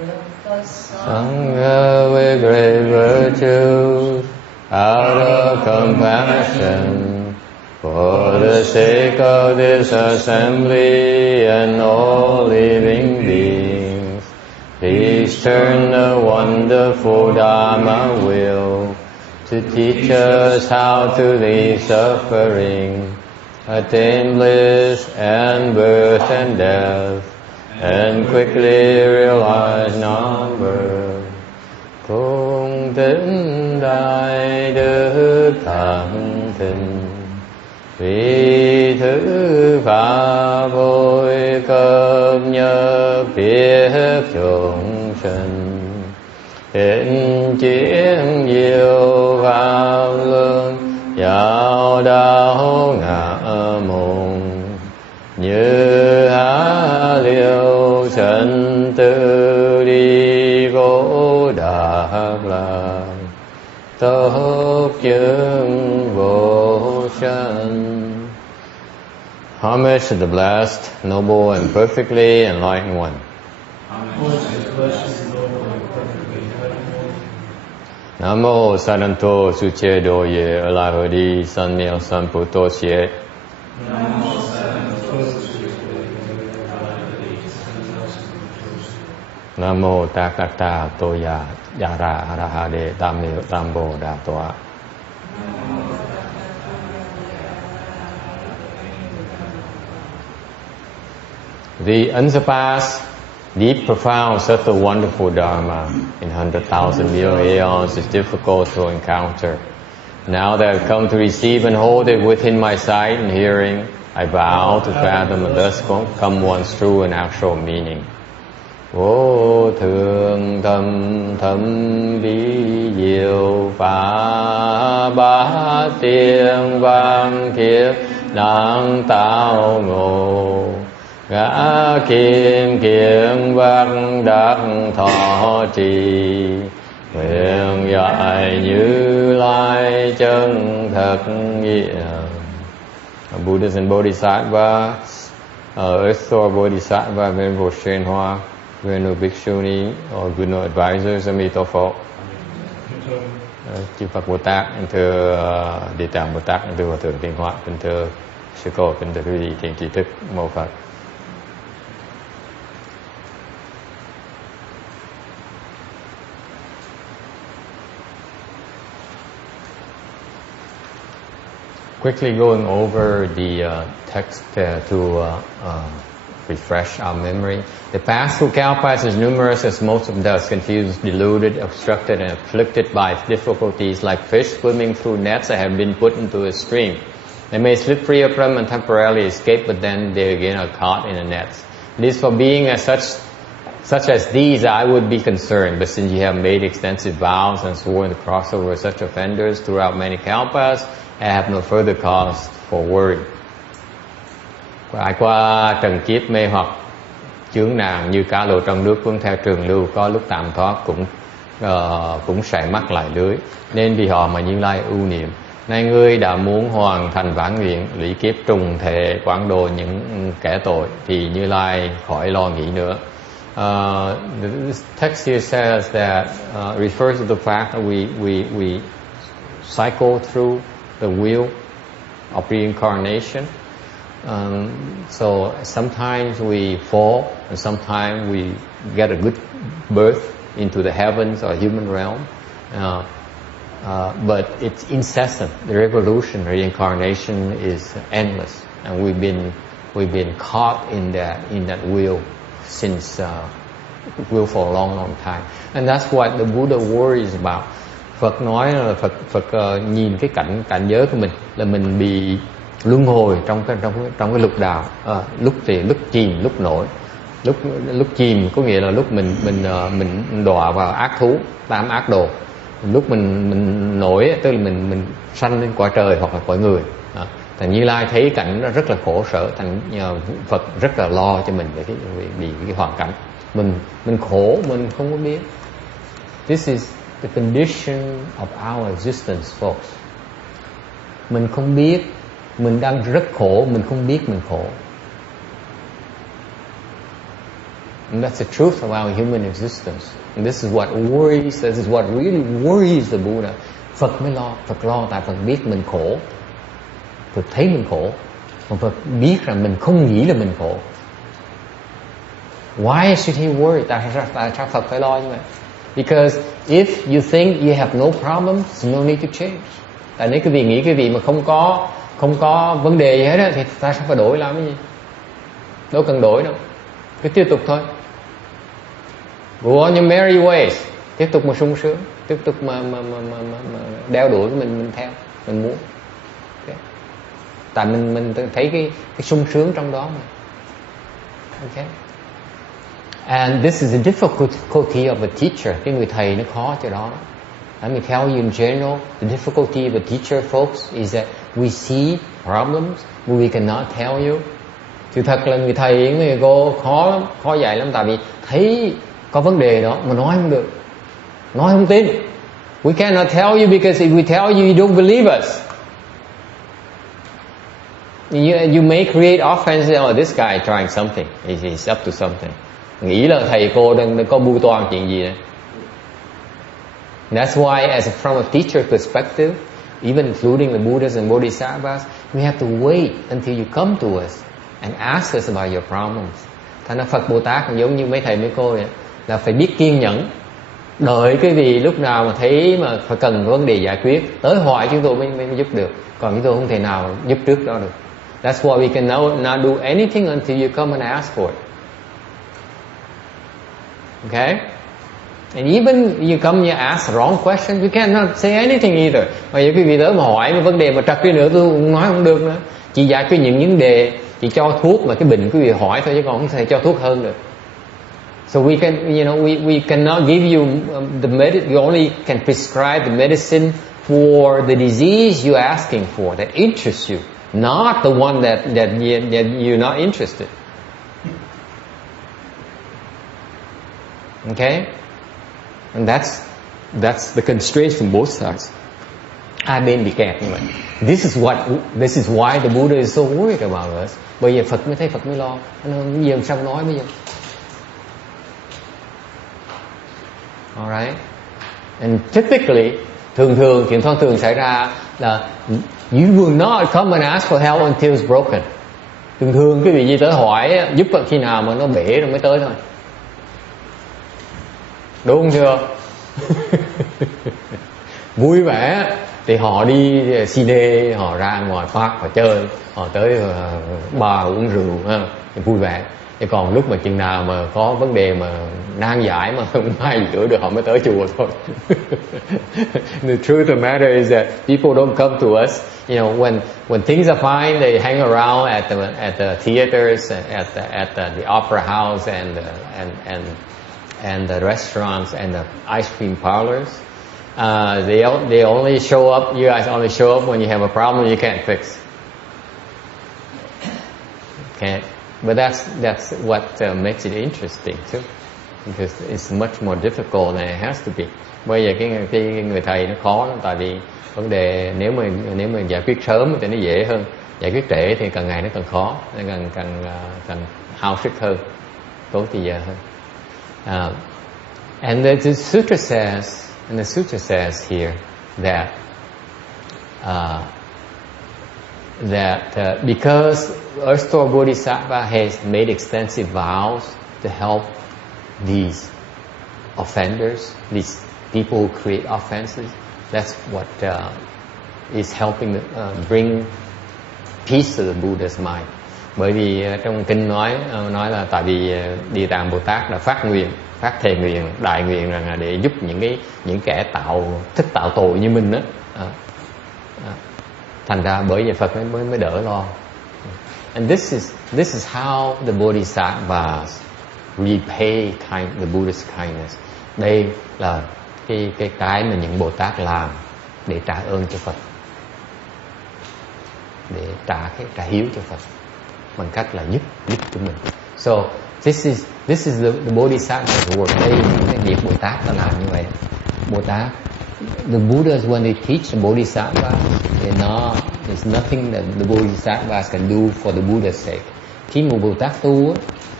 Sangha with great virtues, out of compassion, for the sake of this assembly and all living beings, please turn the wonderful Dharma wheel to teach us how to leave suffering, attain bliss and birth and death, and quickly realize non-birth. Cung tín đại đức thắng thịnh, vì thứ pháp vui cập nhật biết chúng sinh, hiện chiến diệu pháp luân giáo đạo ngã môn, như há liêu chân tư đi vô đạc lạc, tốt chứng vô sanh. Homage to the blessed, noble, and perfectly enlightened one. Namo Saranto Suche Doye Alahodi Sanmyo Samputo Xie. Namo Takata Toya Yara Arahade Tamil Tambo Datoa. The unsurpassed, deep, profound, subtle, wonderful Dharma in 100,000 million aeons is difficult to encounter. Now that I've come to receive and hold it within my sight and hearing, I vow to fathom and thus come one's true and actual meaning. Vô thượng thâm thâm bí diệu phá bát tiên vang kiếp đang tạo ngộ, ngã kim kiên văn đắc thọ trì, nguyện dạy Như Lai chân thật nghĩa. Buddhas and Bodhisattvas, Earth Store Bodhisattva, Venerable Shen Hoa, Venerable Bhikshuni, or good no advisors, Amito Phật, chư Phật Bồ Tát, thưa Địa Tạng Bồ Tát, thưa Hòa Thượng Tiên Hóa, thưa sư cô, thưa quý vị thiện tri thức, mô Phật. Quickly going over the text to refresh our memory. The past through kalpas is numerous as most of us, confused, deluded, obstructed, and afflicted by difficulties like fish swimming through nets that have been put into a stream. They may slip free of them and temporarily escape, but then they again are caught in the nets. It is for being as such as these I would be concerned, but since you have made extensive vows and sworn to cross over such offenders throughout many kalpas, I have no further cause for worry. Trải qua trần kiếp mê hoặc chướng nạn như cá lội trong nước cuốn theo trường lưu, có lúc tạm thoát cũng sẽ mắc lại lưới, nên vì họ mà Như Lai ưu niệm. Nay ngươi đã muốn hoàn thành vãn nguyện, lũy kiếp trùng thể quảng độ những kẻ tội, thì Như Lai khỏi lo nghĩ nữa. The text here says that refers to the fact that we cycle through the wheel of reincarnation. So sometimes we fall, and sometimes we get a good birth into the heavens or human realm. But it's incessant. The revolution, reincarnation is endless, and we've been caught in that wheel since wheel for a long time. And that's what the Buddha worries about. Phật nói là Phật nhìn cái cảnh giới của mình là mình bị luân hồi trong cái lục đạo, lúc chìm lúc nổi. Lúc chìm có nghĩa là lúc mình đọa vào ác thú, tam ác đồ. Lúc mình nổi tức là mình sanh lên cõi trời hoặc là cõi người. Thành Như Lai thấy cảnh rất là khổ sở, thành Phật rất là lo cho mình về vì cái hoàn cảnh. Mình khổ mình không có biết. This is the condition of our existence, folks. Mình không biết, mình đang rất khổ, mình không biết mình khổ. And that's the truth of our human existence. And this is what worries, this is what really worries the Buddha. Phật mới lo, Phật lo tại Phật biết mình khổ. Phật thấy mình khổ. Mà Phật biết rằng mình không nghĩ là mình khổ. Why should he worry? Tại sao Phật phải lo như vậy? Because if you think you have no problems, no need to change. Tại nếu quý vị nghĩ quý vị mà không có vấn đề gì hết á, thì ta sao phải đổi làm cái gì? Đâu cần đổi đâu. Cứ tiếp tục thôi. Go on your merry ways. Tiếp tục mà sung sướng, tiếp tục mà đeo đuổi của mình theo, mình muốn. Okay. Tại mình thấy cái sung sướng trong đó mà. Okay. And this is the difficulty of a teacher. Cái người thầy nó khó chỗ đó. Let me tell you in general, the difficulty of a teacher, folks, is that we see problems but we cannot tell you. Sự thật là người thầy, người cô khó lắm, khó dạy lắm. Tại vì thấy có vấn đề đó mà nói không được, nói không tin. We cannot tell you because if we tell you, you don't believe us. You may create offense. Oh, this guy trying something. He's up to something. Nghĩ là thầy cô đang có mưu toan chuyện gì đấy. That's why, from a teacher perspective, even including the Buddhas and Bodhisattvas, we have to wait until you come to us and ask us about your problems. Thành ra Phật Bồ Tát cũng giống như mấy thầy mấy cô vậy, là phải biết kiên nhẫn, đợi cái gì lúc nào mà thấy mà phải cần vấn đề giải quyết, tới hỏi chúng tôi mới giúp được. Còn chúng tôi không thể nào giúp trước đó được. That's why we can not do anything until you come and ask for it. Okay? And even you come you ask wrong question, we cannot say anything either. Mà giờ quý vị tới mà hỏi một vấn đề mà trật đi nữa tôi cũng nói không được nữa. Chỉ giải quyết những vấn đề, chỉ cho thuốc mà cái bệnh quý vị hỏi thôi chứ còn không thể cho thuốc hơn được. So we can, we cannot give you the medicine. We only can prescribe the medicine for the disease you're asking for that interests you, not the one that you're not interested. Okay? And that's the constraint from both sides. Hai bên bị kẹt như vậy. This is why the Buddha is so worried about us. Bây giờ Phật mới lo. Nó giờ sao nói bây giờ? Alright. And typically, chuyện thông thường xảy ra là you will not come and ask for help until it's broken. Thường cái gì tới hỏi giúp khi nào mà nó bể rồi mới tới thôi. Đúng không chưa? Vui vẻ thì họ đi cine, họ ra ngoài park, họ chơi, họ tới bar uống rượu, vui vẻ. Thì còn lúc mà chừng nào mà có vấn đề mà nan giải mà không ai chữa được họ mới tới chùa thôi. The truth of the matter is that people don't come to us. When things are fine, they hang around at the theaters, at the opera house, and the restaurants and the ice cream parlors. They only show up. You guys only show up when you have a problem you can't fix. Can't. But that's what makes it interesting too, because it's much more difficult than it has to be. Bây giờ cái người thầy nó khó lắm, tại vì vấn đề nếu mà giải quyết sớm thì nó dễ hơn, giải quyết trễ thì càng ngày nó càng khó, nó càng hao sức hơn, tốn thời giờ hơn. And the sutra says here that because Earth Store Bodhisattva has made extensive vows to help these offenders, these people who create offenses, that's what is helping bring peace to the Buddha's mind. Bởi vì trong kinh nói là tại vì Địa Tạng Bồ Tát đã phát thề nguyện, đại nguyện rằng là để giúp những kẻ thích tạo tội như mình đó. Thành ra bởi vậy Phật mới đỡ lo. And this is how the Bodhisattvas repay the Buddha's kindness. Đây là cái mà những Bồ Tát làm để trả ơn cho Phật, để trả hiếu cho Phật bằng cách là giúp cho mình. So this is the Bodhisattva's work. Đây cái việc Bồ Tát ta làm như vậy. Bồ Tát, the Buddhas when they teach the Bodhisattvas, there's nothing that the Bodhisattvas can do for the Buddha's sake. Khi một Bồ Tát tu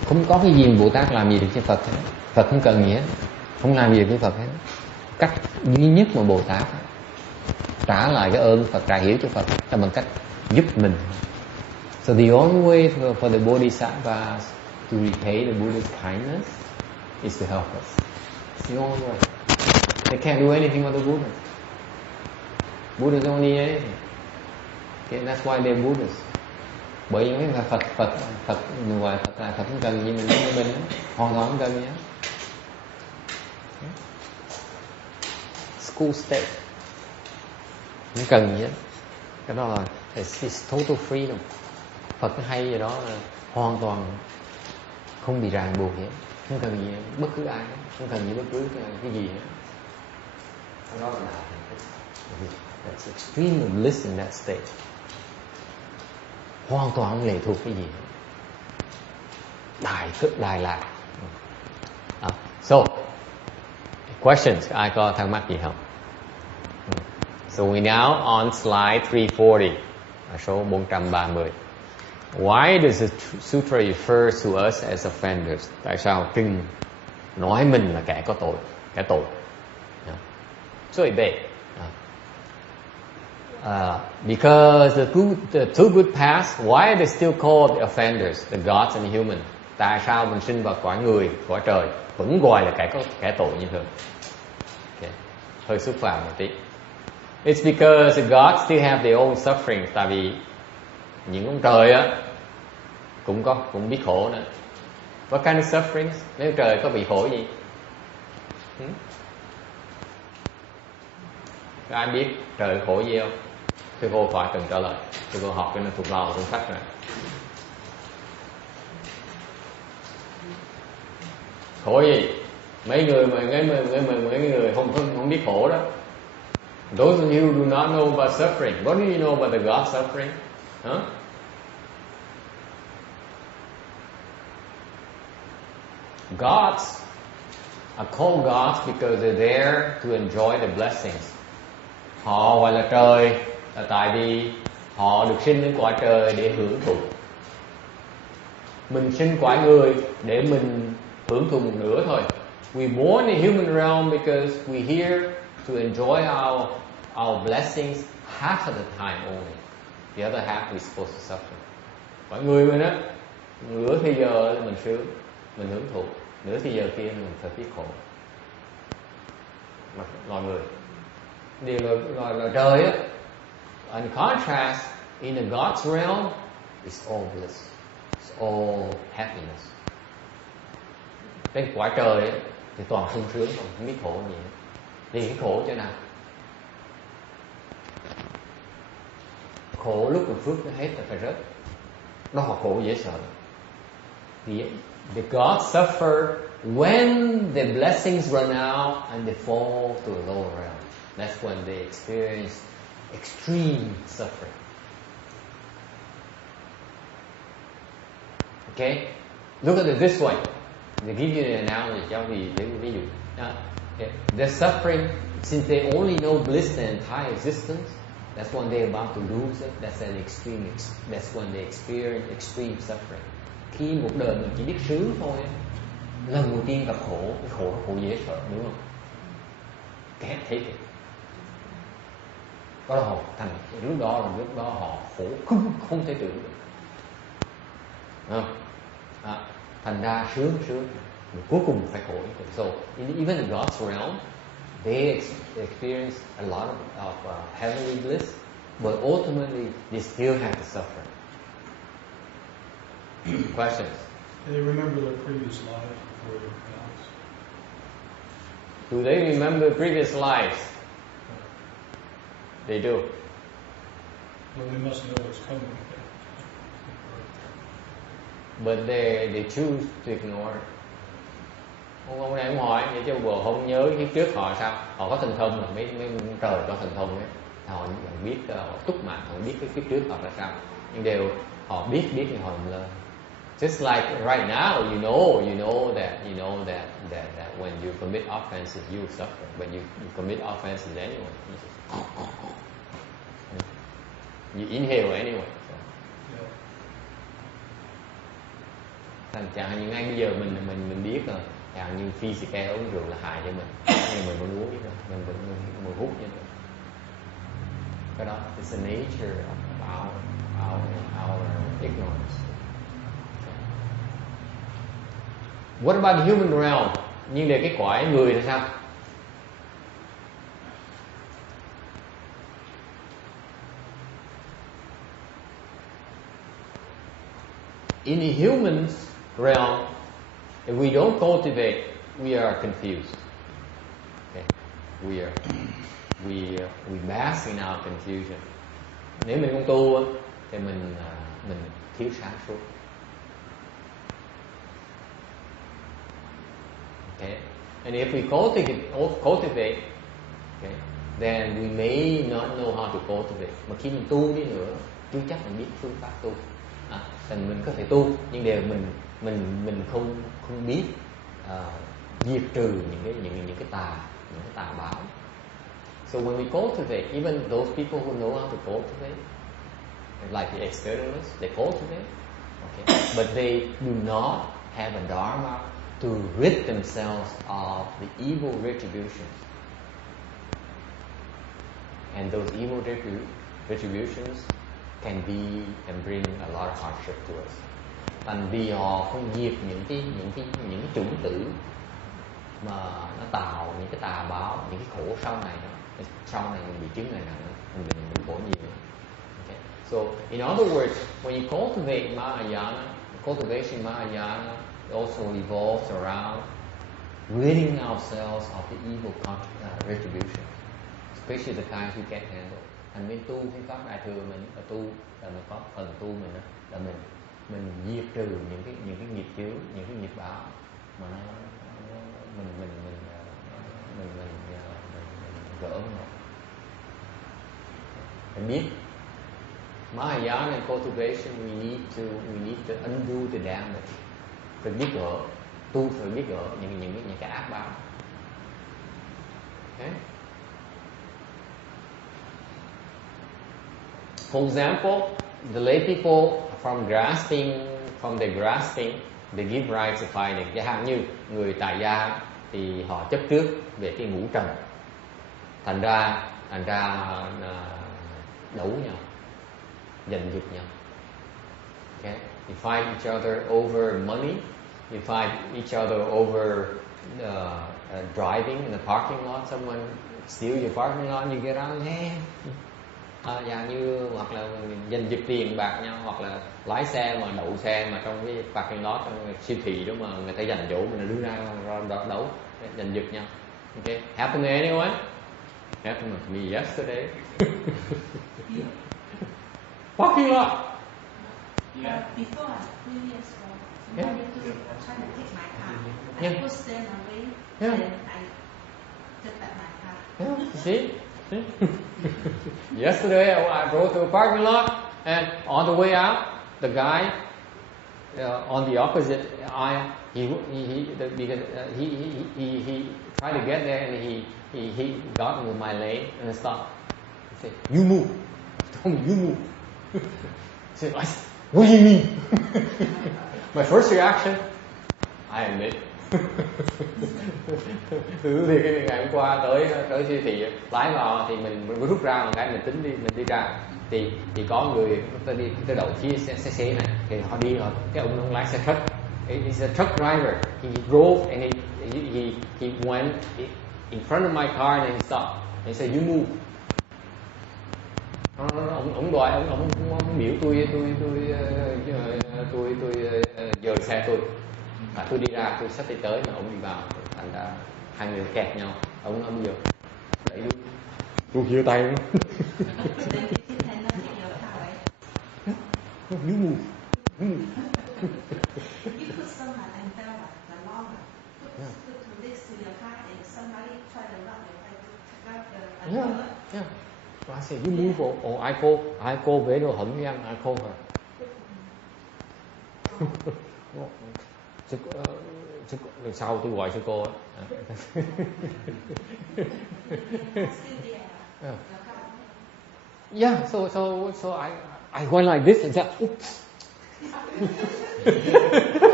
Không có cái gì Bồ Tát làm gì được cho Phật hết. Phật không cần gì hết, không làm gì được với Phật hết. Cách duy nhất mà Bồ Tát trả lại cái ơn Phật, trả hiểu cho Phật là bằng cách giúp mình. So the only way for the Bodhisattvas to repay the Buddha's kindness is to help us. It's the only way. They can't do anything but the Buddha. Buddhas don't need anything. Okay, that's why they're Buddhas. Bởi vì mấy Phật ngoài Phật là Phật không cần gì mình hoàn toàn không cần gì hết. School state không cần gì hết. Cái đó là it's total freedom. Phật hay gì đó là hoàn toàn không bị ràng buộc gì hết, không cần gì hết, bất cứ ai hết, không cần gì bất cứ cái gì hết. Đó là that's extreme bliss in that state. Hoàn toàn không lệ thuộc cái gì. Đại thức đại lạc. So questions, ai có thắc mắc gì không? So we now on slide 340, số 430. Why does the sutra refer to us as offenders? Tại sao kinh nói mình là kẻ có tội, kẻ tội?罪背. Because the two good paths, why are they still called the offenders, the gods and the human? Tại sao mình sinh vào cõi người, cõi trời vẫn gọi là kẻ tội như thường? Okay. Hơi xúc phạm một tí. It's because the gods still have their own sufferings. Tại vì những ông trời á cũng biết khổ nữa. What kind of sufferings? Nếu trời có bị khổ gì? Có ai biết trời khổ gì không? Thưa cô phải cần trả lời. Thưa cô học cái nó thuộc lòng cuốn sách này. Khổ gì? Mấy người không biết khổ đó. Those of you who do not know about suffering, what do you know about the God suffering? Huh? Gods are called gods because they're there to enjoy the blessings. Họ gọi là trời là tại vì họ được sinh đến cõi trời để hưởng thụ. Mình sinh cõi người để mình hưởng thụ một nửa thôi. We born in human realm because we're here to enjoy our blessings half of the time only. The other half we're supposed to suffer. Mọi người mình á, nửa thì giờ mình sướng, mình hưởng thụ, nửa thì giờ kia mình phải biết khổ. Mọi người điều là trời á. In contrast, in the God's realm, it's all bliss, it's all happiness. Trên cõi trời ấy, thì toàn sung sướng, không biết khổ gì. Thì cái khổ chỗ nào? Khổ lúc mà phước nó hết là phải rớt. Đó là khổ dễ sợ. The gods suffer when the blessings run out and they fall to a lower realm. That's when they experience extreme suffering. Okay? Look at it this way. They give you an analogy, cho ví dụ. They're suffering since they only know bliss their entire existence. That's when they're about to lose it. That's when they experience extreme suffering. Khi một đời mình chỉ biết sướng thôi, lần đầu tiên gặp khổ, cái khổ dễ sợ, đúng không? Kẻ thấy kìa. Có là họ thành lúc đó họ khổ không thể tưởng được. Thành ra sướng cuối cùng phải khổ. So even in God's realm, they experience a lot of heavenly bliss, but ultimately they still have to suffer. Questions? Do they remember their previous lives before they were gods? Do they remember previous lives? They do. Well, they must know what's coming. But they choose to ignore it. Ông này ông hỏi vậy chứ bộ không nhớ kiếp trước họ sao? Họ có thần thông, mấy trời có thần thông ấy. Họ biết, họ túc mạng, họ biết cái kiếp trước họ là sao. Nhưng họ biết thì họ lơ. Just like right now, you know that when you commit offenses, you suffer. But you commit offenses anyway. You inhale anyway. So. Thành chẳng hạn như ngay bây giờ mình biết rồi, chẳng hạn như physical uống rượu là hại cho mình, nhưng mình vẫn uống rồi, mình hút như vậy. Cái đó is the nature of our ignorance. What about the human realm? Nhưng về cái cõi người là sao? In the human realm, if we don't cultivate, we are confused. Okay? We bask in our confusion. Nếu mình không tu thì mình thiếu sáng suốt. Okay? And if we cultivate, okay, then we may not know how to cultivate. Mà khi mình tu đi nữa, chưa chắc mình biết phương pháp tu. Thành mình có thể tu, nhưng đều mình không biết diệt trừ những cái tà báo. So when we cultivate, even those people who know how to cultivate, like the externalists, they cultivate, okay, but they do not have a dharma to rid themselves of the evil retributions. And those evil retributions can bring a lot of hardship to us. Thành vì họ không diệt những cái chủng tử mà nó tạo những cái tà báo, những cái khổ sau này mình bị chứng này nặng, mình khổ nhiều. Okay. So in other words, when you cultivate Mahayana, cultivation Mahayana also evolves around ridding ourselves of the evil retribution, especially the kinds we can't handle. Thành bên tu phương pháp đại thừa mình tu là mình có phần tu mình là mình diệt trừ những cái nghiệp chướng, những cái nghiệp báo mà mình gỡ nó. Mình biết Mahayana and cultivation, we need to undo the damage. Phải biết gỡ, tu phải biết gỡ những cái ác báo. Okay? For example, the lay people from their grasping, they give rise to fighting. Chẳng hạn như người tại gia thì họ chấp trước về cái ngũ trần, thành ra đấu nhau, giành giật nhau. Okay? You fight each other over money. You fight each other over driving in the parking lot. Someone steals your parking lot, you get out, hey. Dạng như hoặc là giành giật tiền bạc nhau, hoặc là lái xe mà đậu xe mà trong cái parking lot trong siêu thị đó mà người ta giành chỗ mình đưa ra đấu giành giật nhau. Okay, happened to anyone? Happened to me yesterday. Parking lot. Yeah. Before, 2 years ago, somebody tried to take my car. I pushed them away, and I took back my car. Yeah, see? Yesterday I drove to a parking lot, and on the way out, the guy on the opposite aisle, he tried to get there, and he got into my lane and stopped. He said, "You move." He told me, "You move." I said, "What do you mean?" My first reaction, I admit. Thì cái ngày hôm qua tới siêu thị lái vào thì mình rút ra một cái mình đi ra thì có người ta đi tới đậu phía xe này thì họ cái ông lái xe truck, he's a truck driver, he drove and he went in front of my car and he stopped and he said, "You move." Ông đòi ông biểu tôi dời xe tôi. Và tôi đi ra, tôi sắp đi tới mà ông đi vào, thành ra hai người kẹt nhau. Ông nói bây giờ đẩy luôn, tôi chia tay luôn. You move. You put someone and tell the law, put to this to your car, and somebody try to rob your car. Yeah. So I said, "You move or I call về đồ hận với anh, I call her." Sau tôi gọi sư cô. Yeah, so I went like this and said, "Oops."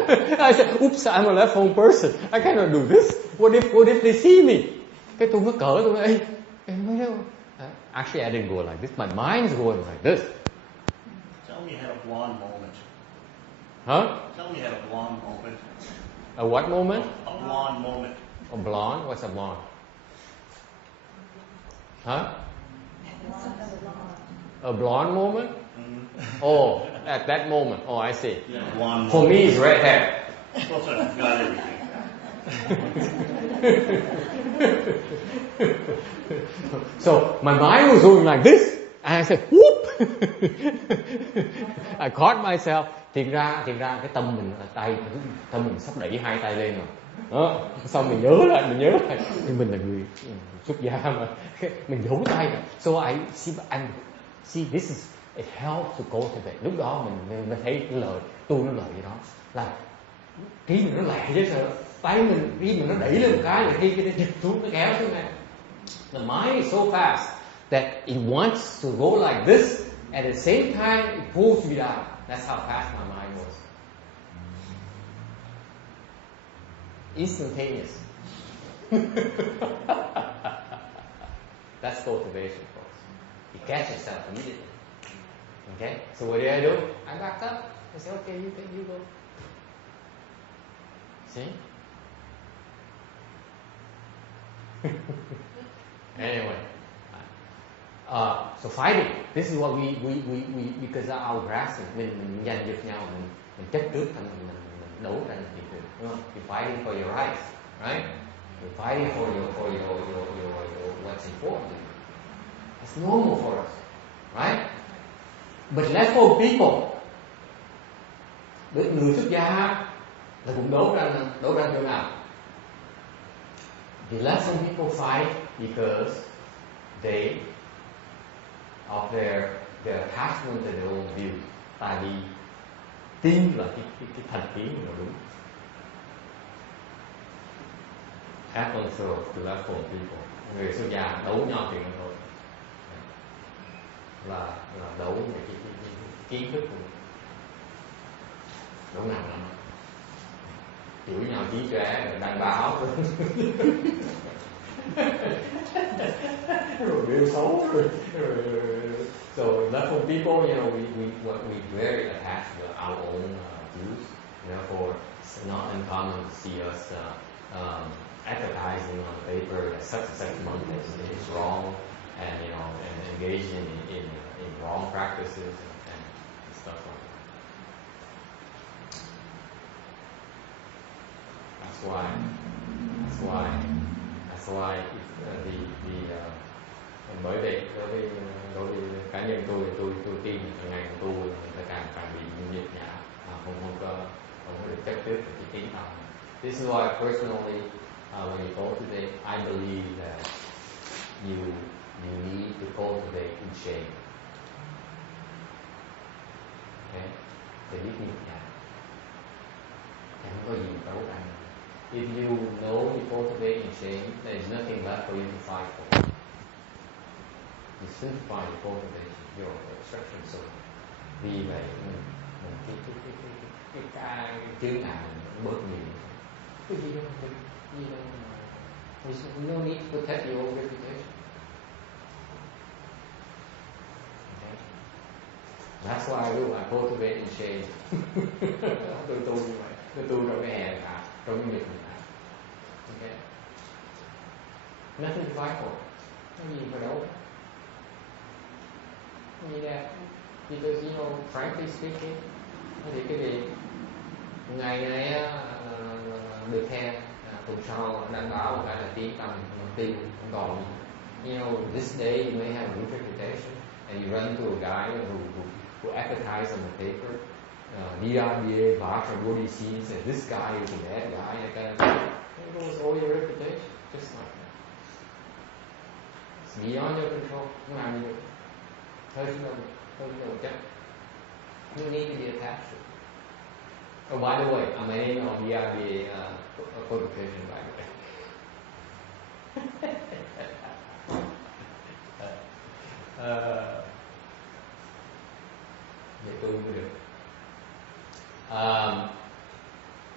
I said, oops, I'm a left home person. I cannot do this. What if they see me? Cái tôi mới cỡ tôi nói, mấy đâu. Actually, I didn't go like this. My mind's going like this. Tell me you had a blonde moment. Huh? Tell me you had a blonde moment. A what moment? A blonde moment. A blonde? What's a blonde? Huh? A blonde moment? Mm-hmm. Oh, at that moment. Oh, I see. Yeah, blonde For moment. me, it's red hair. Well, so I got everything. So my mind was going like this, and I said, whoop! I caught myself. Thiệt ra cái tâm mình sắp đẩy hai tay lên rồi. Đó, xong mình nhớ lại, nhưng mình là người xuất gia mà, mình giấu tay rồi. So I see this is it helps to cultivate. Lúc đó mình thấy cái lời tu nó lời gì đó là trí mình nó lẹ chứ sợ, tay mình khi mình nó đẩy lên một cái là khi cái giật xuống nó kéo xuống này. The mind is so fast that it wants to go like this, at the same time it pulls me down. That's how fast my mind was. Instantaneous. That's cultivation, folks. You catch yourself immediately. Okay? So what did I do? I backed up. I said, okay, you go. See? Anyway. So fighting. This is what we because our grasping, mình giành giật nhau, mình chấp trước, mình đấu tranh thì đúng không? You're fighting for your rights, right? You're fighting for your what's important. It's normal for us, right? But left for people, người xuất gia là cũng đấu tranh chỗ nào? The left some people fight because they of their attachment to their own view. Tại vì tin là cái thành kiến của nó đúng. Happens to left for people. Người xuất gia đấu nhau chuyện thôi. Là đấu về cái kiến thức của mình. Đấu nặng lắm. Chửi nhau chí trẻ rồi đăng báo. Rồi điều xấu rồi. So left people, we very attached to our own views. Therefore, it's not uncommon to see us advertising on the paper that such and such monk is wrong, and and engaging in wrong practices and stuff like that. That's why bởi vậy đối với cá nhân tôi tin là ngày tu người ta càng bị nhịp nhã, không có được chấp trước cái tiếng tâm. This is why personally when you cultivate, I believe that you need to cultivate in shame. Okay? Để biết nhịp nhã, không có gì đấu tranh. If you know you cultivate in shame, there is nothing left for you to fight for. You simplify your cultivation, your extraction zone. Vì vậy, cái chướng ngại nó bớt nhiều. Cái gì đâu, you don't need to protect your own reputation. Okay? That's why I do. I cultivate in shame. Tôi tu như vậy. Tôi tu trong cái hèn hạ, trong cái nhịp hạ. Okay? Nothing to fight for. Cái gì phải đấu. Như that, because frankly speaking, thì cái gì ngày này được khen, tuần sau đăng báo một cái là tiếng tăm tiêu không còn. This day you may have a good reputation, and you run into a guy who advertised on the paper, DRBA, Bharsha, Bodhi says this guy is a bad guy. It goes all your reputation, just like that. It's beyond your control. Không làm gì được. Thôi đâu chắc. You need to be attached to it. Oh, by the way, I'm aiming on DRBA qualification, by the way. Vậy tôi mới được.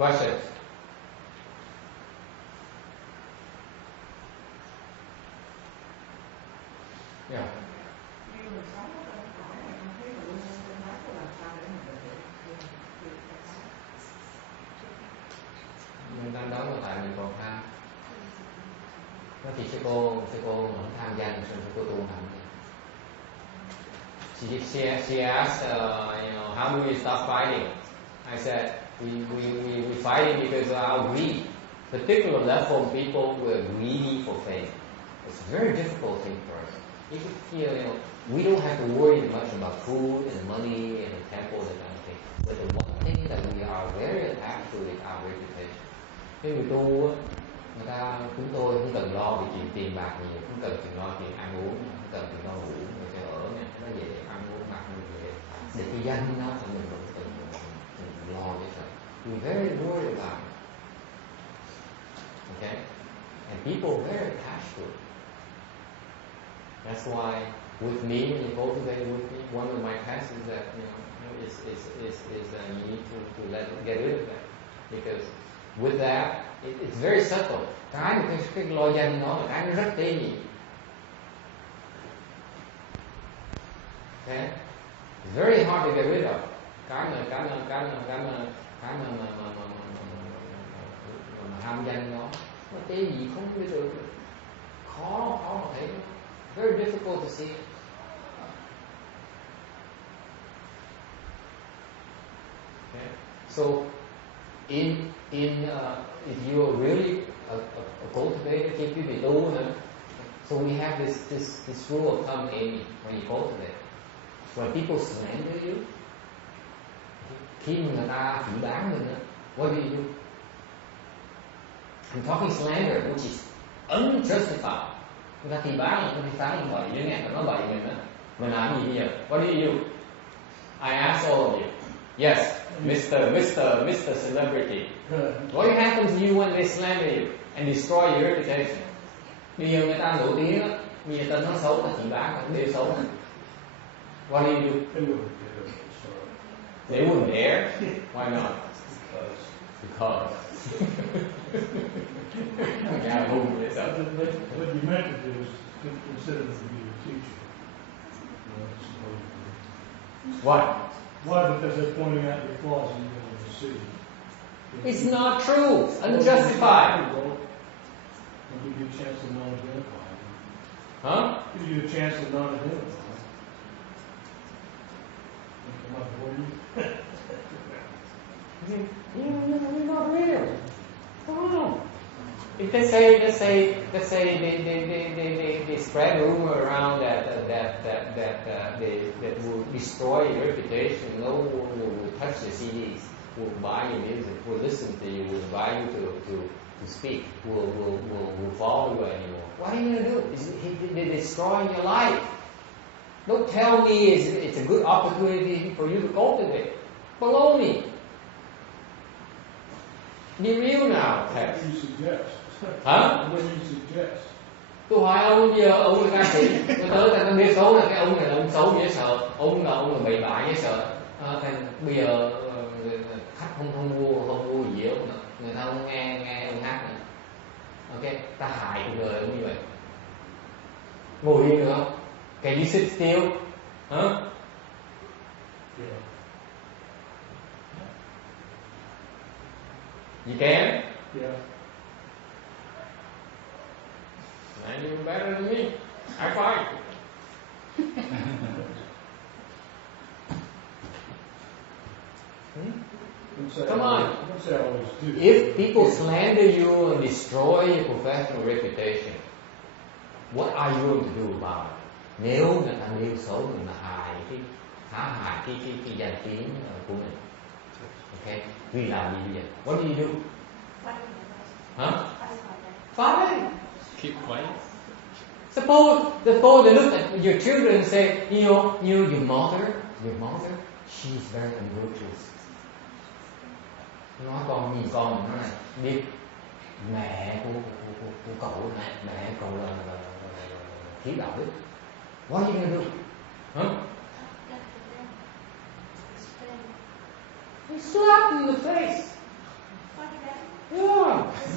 Questions? Yeah. Mình đang nói là tại mình còn tham. Nó thì sư cô không tham danh, sư cô tu hành. She asked, how do we stop fighting? I said, we fighting because of our greed. Particular level of people who are greedy for fame. It's a very difficult thing for us. If you feel, we don't have to worry much about food and money and the temple and that kind of thing. But the one thing that we are very attached to is our reputation. Cái người tu á, chúng tôi không cần lo về chuyện tiền bạc nhiều, không cần lo chuyện ăn uống, không cần lo ngủ, người sẽ ở nha, nó về ăn uống mặc như vậy. Để cái danh nó thì mình vẫn cần lo vậy thôi. We very worried about it. Okay, and people are very attached to it. That's why with me, when you cultivate with me, one of my tests is that you need to get rid of that, because with that, it's very subtle. Cái lo danh nó là cái nó rất tế nhị. Okay? It's very hard to get rid of. Cái mà ham danh nó tế nhị không biết được. Khó mà thấy. Very difficult to see it. Okay? So if you are really a cultivator, if you be tu, so we have this rule of thumb, Amy, when you cultivate. When people slander you, khi người ta phỉ báng mình, what do you do? I'm talking slander, which is unjustified. Người ta phỉ báng là người ta phán mình bậy, như nghe nó bậy mình đó. Mình làm gì bây giờ? What do you do? I ask all of you. Yes, Mr. Celebrity. What happens to you when they slander you and destroy your reputation? Bây giờ người ta nổi tiếng á, bây giờ tên nó xấu, nó chỉ bán nó đều xấu này. What do you do? They wouldn't dare. Why not? Because. Yeah, what you meant to do is consider them to be your teacher. What? Why? Because they're pointing out your flaws and you're going to see. It's not true. Unjustified. Well, give you a chance to non-identify. Huh? Give you a chance to non-identify. Am I boring you? You're not real. Oh. If let's say they spread rumor around that will destroy your reputation. No one will touch the CDs, will buy your music, will listen to you, will invite you to speak, will follow you anymore. What are you going to do? They're destroying your life. Don't tell me it's a good opportunity for you to cultivate. Baloney. Be real now. What do you suggest? Hả? What do you suggest? Tôi hỏi ông bây giờ ông là ca sĩ, tôi tới ta biết xấu là cái ông này là ông xấu dễ sợ, ông là bậy bạ dễ sợ. Bây giờ khách không mua gì đâu, người ta không nghe ông hát nữa. Ok, ta hại cuộc đời ông như vậy. Ngồi yên được không? Can you sit still? Hả? Yeah. You can? Yeah. Man, you're better than me. I fight. Come on. If people slander you and destroy your professional reputation, what are you going to do about it? Nếu người ta nêu xấu mình mà phá hại cái danh tiếng của mình, okay? Vì làm gì bây giờ? What do you do? Huh? Fight. Keep quiet. Suppose they look at your children and say, your mother, she's very unvirtuous. Nói con nhìn con mình nói này, biết mẹ của cậu này, mẹ cậu là thiếu đạo đức. What are you gonna do? Huh? You slap in the face.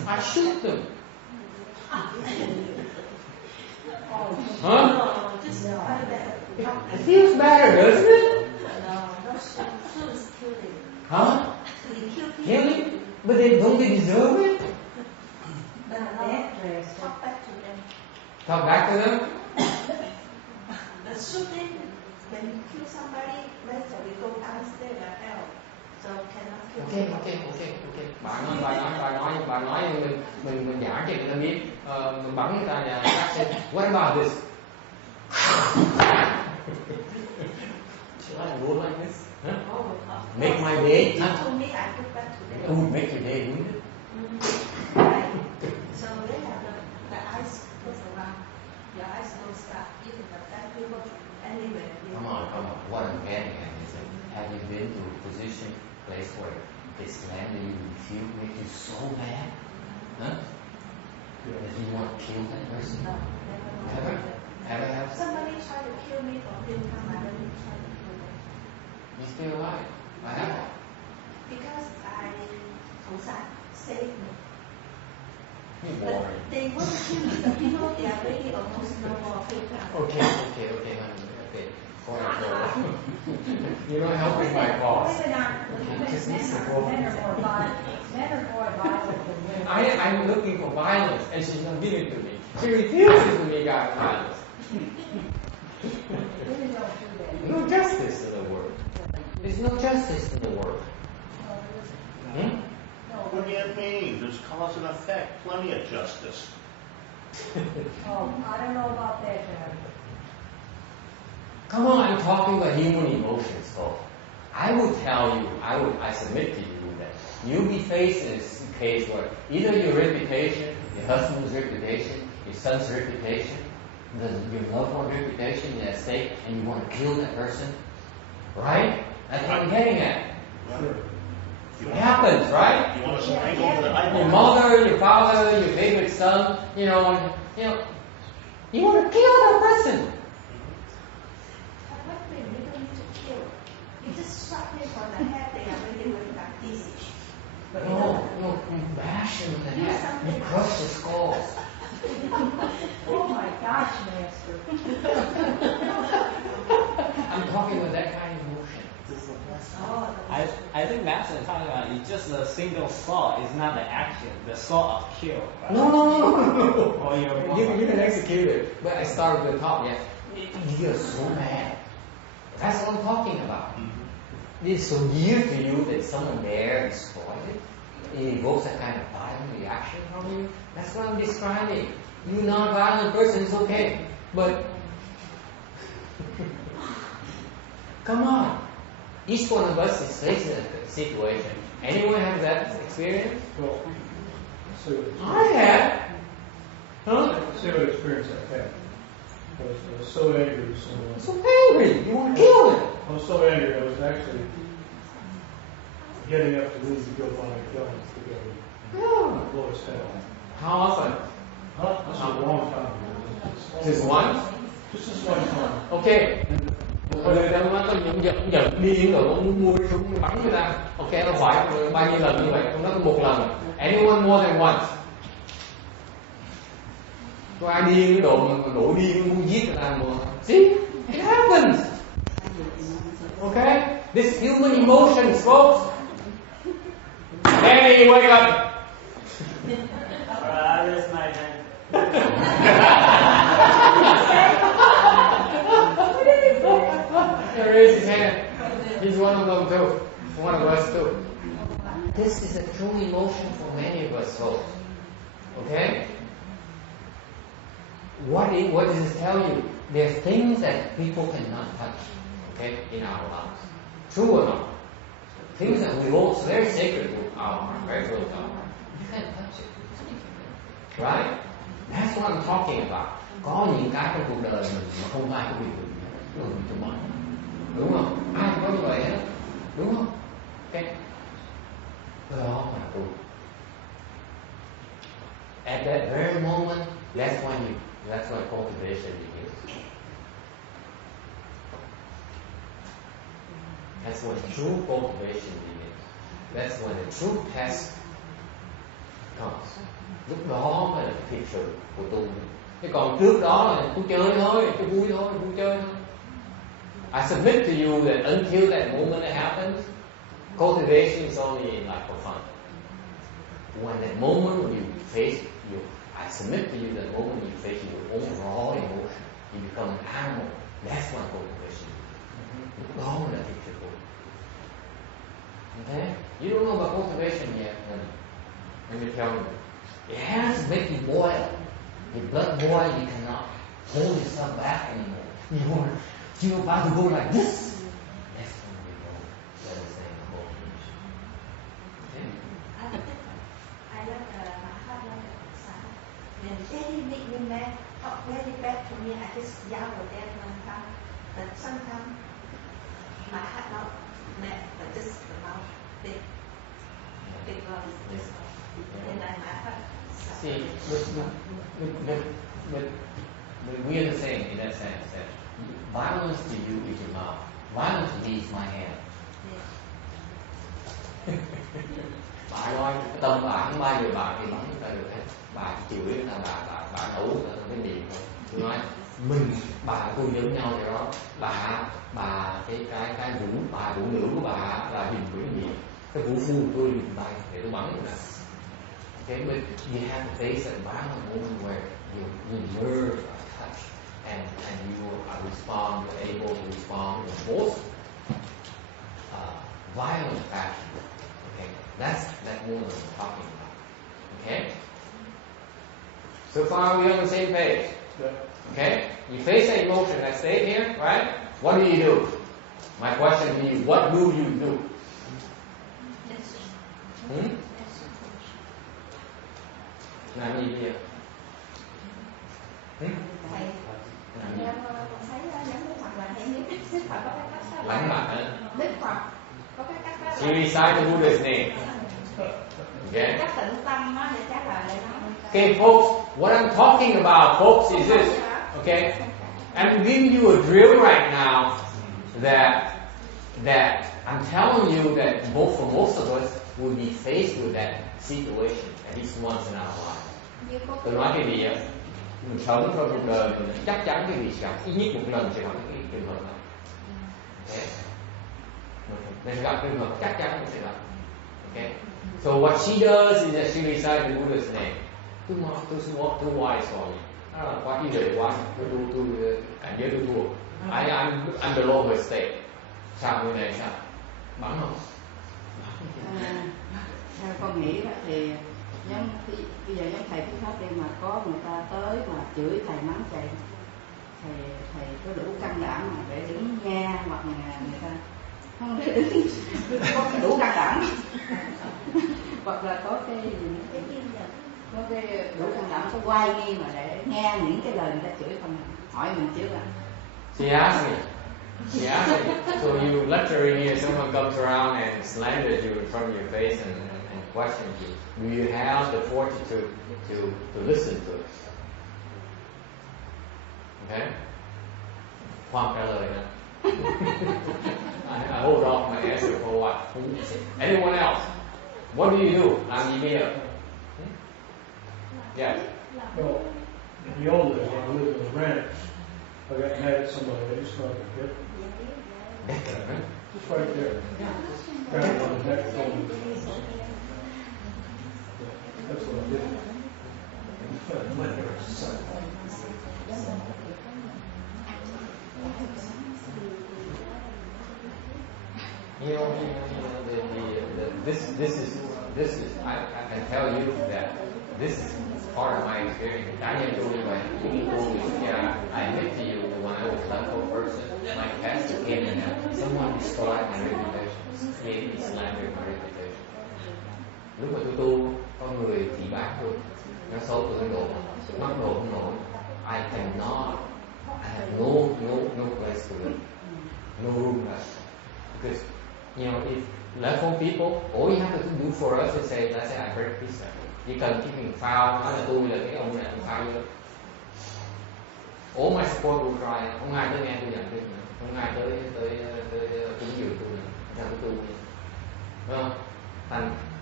I shoot them. Huh? No, just like that. It feels better, doesn't it? No, no shoot is killing. Huh? You kill people. Killing? But don't they deserve it? No, talk back to them. Talk back to them? The shooting, when you kill somebody, later we go downstairs to hell. So cannot kill Okay. Bà nói mình giả cho người ta biết, mình bắn người ta nhà bác sĩ. What about this? Should I go like this? Huh? Make my day. You told me I put back to them. It would make your day, wouldn't it? Right. So they have the eyes goes around. Your eyes don't stop. Even the bad people anywhere. Come on. What I'm getting at is that have you been to a position, place where they slander you and feel make you so mad? Huh? That you want to kill that person? No, never. Ever have? Somebody tried to kill me for Vietnam, I really tried to kill them. You still alive? I have. Because I saved me. You're But boring. they want to kill me. The people, they are really almost no more Vietnam. Okay, honey. Okay. Go ahead. You're not helping my cause. Men are more violent than women. I'm looking for violence, and she's not giving it to me. She refuses to make out violence. Women don't do that. No justice in the world. There's no justice in the world. Hmm? What do you mean? There's cause and effect. Plenty of justice. Oh, I don't know about that, John. Come on, I'm talking about human emotions, folks. I would tell you, I submit to you that you'll be faced in a case where either your reputation, your husband's reputation, your son's reputation, your loved one's reputation is at stake, and you want to kill that person, right? That's what I'm getting at. It happens, right? You want to strangle the Your eyeball? mother, your father, your favorite son, you want to kill that person. But what thing you don't need to kill? You just shot them on the head, they are really with like this. But No, you bash him in the head. You crush the skulls. Oh my gosh, Master. I'm talking about that kind of emotion. I think Master is talking about it's just a single thought. It's not the action, the thought of kill. Right? No. Or your You can execute it. But I start with the top, yeah. You're so mad. That's what I'm talking about. It's so dear to you that someone there destroyed it. It evokes a kind of violent reaction from you. That's what I'm describing. You're not a violent person, it's okay. But come on. Each one of us is facing a situation. Anyone have that experience? Well, so I have. Huh? see what experience I had. I was so angry with someone. So angry. You want to kill him. I was so angry, I was actually getting up to leave to go find a gun to go Yeah. blow his head off. How often? Huh? This was a long time ago. Just once? Just this one time. Ok. Người ta nói có những giận điên rồi muốn mua súng bắn người ta. Ok, nó hỏi bao nhiêu lần như vậy? Không, nó có một lần. Anyone more than once? Có ai điên cái độ mà nổi điên muốn giết người ta mà? See, it happens. Okay, this human emotions, folks. Danny, wake up. I raise my hand. Raise his hand. He's one of them too. One of us too. This is a true emotion for many of us folks. Okay? What does it tell you? There are things that people cannot touch, okay, in our lives. True or not? Things that we hold very sacred to our heart, very close to our heart. You can't touch it. Right? That's what I'm talking about. Có những cái trong cuộc đời mình mà không ai có bị được cho mình. Đúng không? Ai cũng có như vậy hết. Đúng không? Okay. Cái đó là tu. At that very moment, that's when cultivation begins. That's when true cultivation begins. That's when the true test comes. Lúc đó mới là thiệt sự của tu. Chứ còn trước đó là tôi chơi thôi, tôi vui thôi, vui chơi thôi. I submit to you that until that moment happens, cultivation is only like for fun. When that moment when you face your, I submit to you that moment when you face your own raw emotion, you become an animal. That's when cultivation. Lúc đó mới là thiệt sự. Okay? You don't know about cultivation yet. Let me tell you. It has to make you boil. Your blood boil, you cannot hold yourself back anymore. You're about to go like this. That's when we go. That is saying cultivation. Okay? I like my heart like a son. When daddy make me mad, talk very bad to me, I just yell at them one time. But sometimes my heart not mad, but just the mouth big voice, this one. And then my heart. See, we are the same in that sense that violence to you is your mouth. Violence to me is my hand. Bà nói cái tâm bà không bao giờ bà thì bắn người ta được hết. Bà chịu người ta bà nấu người ta cái miệng thôi. Tôi nói mình bà tôi giống nhau vậy đó. Bà cái vũ bà vũ nữ của bà là dùng cái miệng. Cái vũ phu của tôi dùng tay để tôi bắn người ta. Okay, but you have to face a violent moment where your nerves are touched and you are able to respond in most violent fashion. Okay, that's that moment I'm talking about. Okay, so far we are on the same page. Okay, you face that emotion that state here, right? What do? My question to you: what do you do? Làm gì bây giờ? Thầy thấy giống Đức Phật là hay nhất. Đức Phật có cái cách đó. Lãnh mặt hả? Đức Phật có cái cách đó. She recite the Buddha's name. Okay. Cách tịnh tâm á để trả lời lại nó. Okay, folks, what I'm talking about, folks, is this. Okay, I'm giving you a drill right now that I'm telling you that for most of us will be faced with that situation at least once in our life. Tôi nói cái gì vậy? Mình sống trong cuộc đời mình chắc chắn cái gì sẽ gặp ít nhất một lần sẽ gặp cái trường hợp này. Okay. Mình gặp trường hợp chắc chắn mình sẽ gặp. Okay. So what she does is that she recites the Buddha's name. Too wise for me. Đó là quá ý lợi quá. Tôi cảm giác tôi thua. I'm below her state. Sao người này sao? Bắn không? Theo con nghĩ thì giống bây giờ giống thầy Phúc Pháp đi mà có người ta tới mà chửi thầy mắng thầy có đủ can đảm mà để đứng nghe hoặc là người ta không để đứng có đủ can đảm hoặc là có cái đủ can đảm có quay nghi mà để nghe những cái lời người ta chửi không hỏi mình trước là. She asked me, so you lecturing here, someone comes around and slanders you in front of your face and questions you. Do you have the fortitude to listen to it? Okay? Khoan trả lời nè. I hold off my answer for what? Anyone else? What do you do? Làm gì bây giờ? Yes. Well, in the old days, when I lived in the ranch, I got mad at somebody, they just started to hit me. Just right there. Grabbed me on the neck, told me to do something. That's what I did. This is I can tell you that this is part of my experience. Cá nhân tôi như vậy, I admit to you that when I was a local person, my pastor came in and someone destroyed my reputation. He slandered my reputation. Lúc mà tôi tu, có người chỉ bác tôi, nó xấu tôi cái độ, mắc độ không nổi. I have no place to live, no room left. Because, if left home people, all you have to do for us is say, let's say I break peace. Chỉ cần cái mình phao, nói là tôi là cái ông này ông phao vô. All my support will try. Không ai tới nghe tôi giảng kinh nữa, không ai tới cúng dường tôi nữa, theo tôi tu. Đúng không?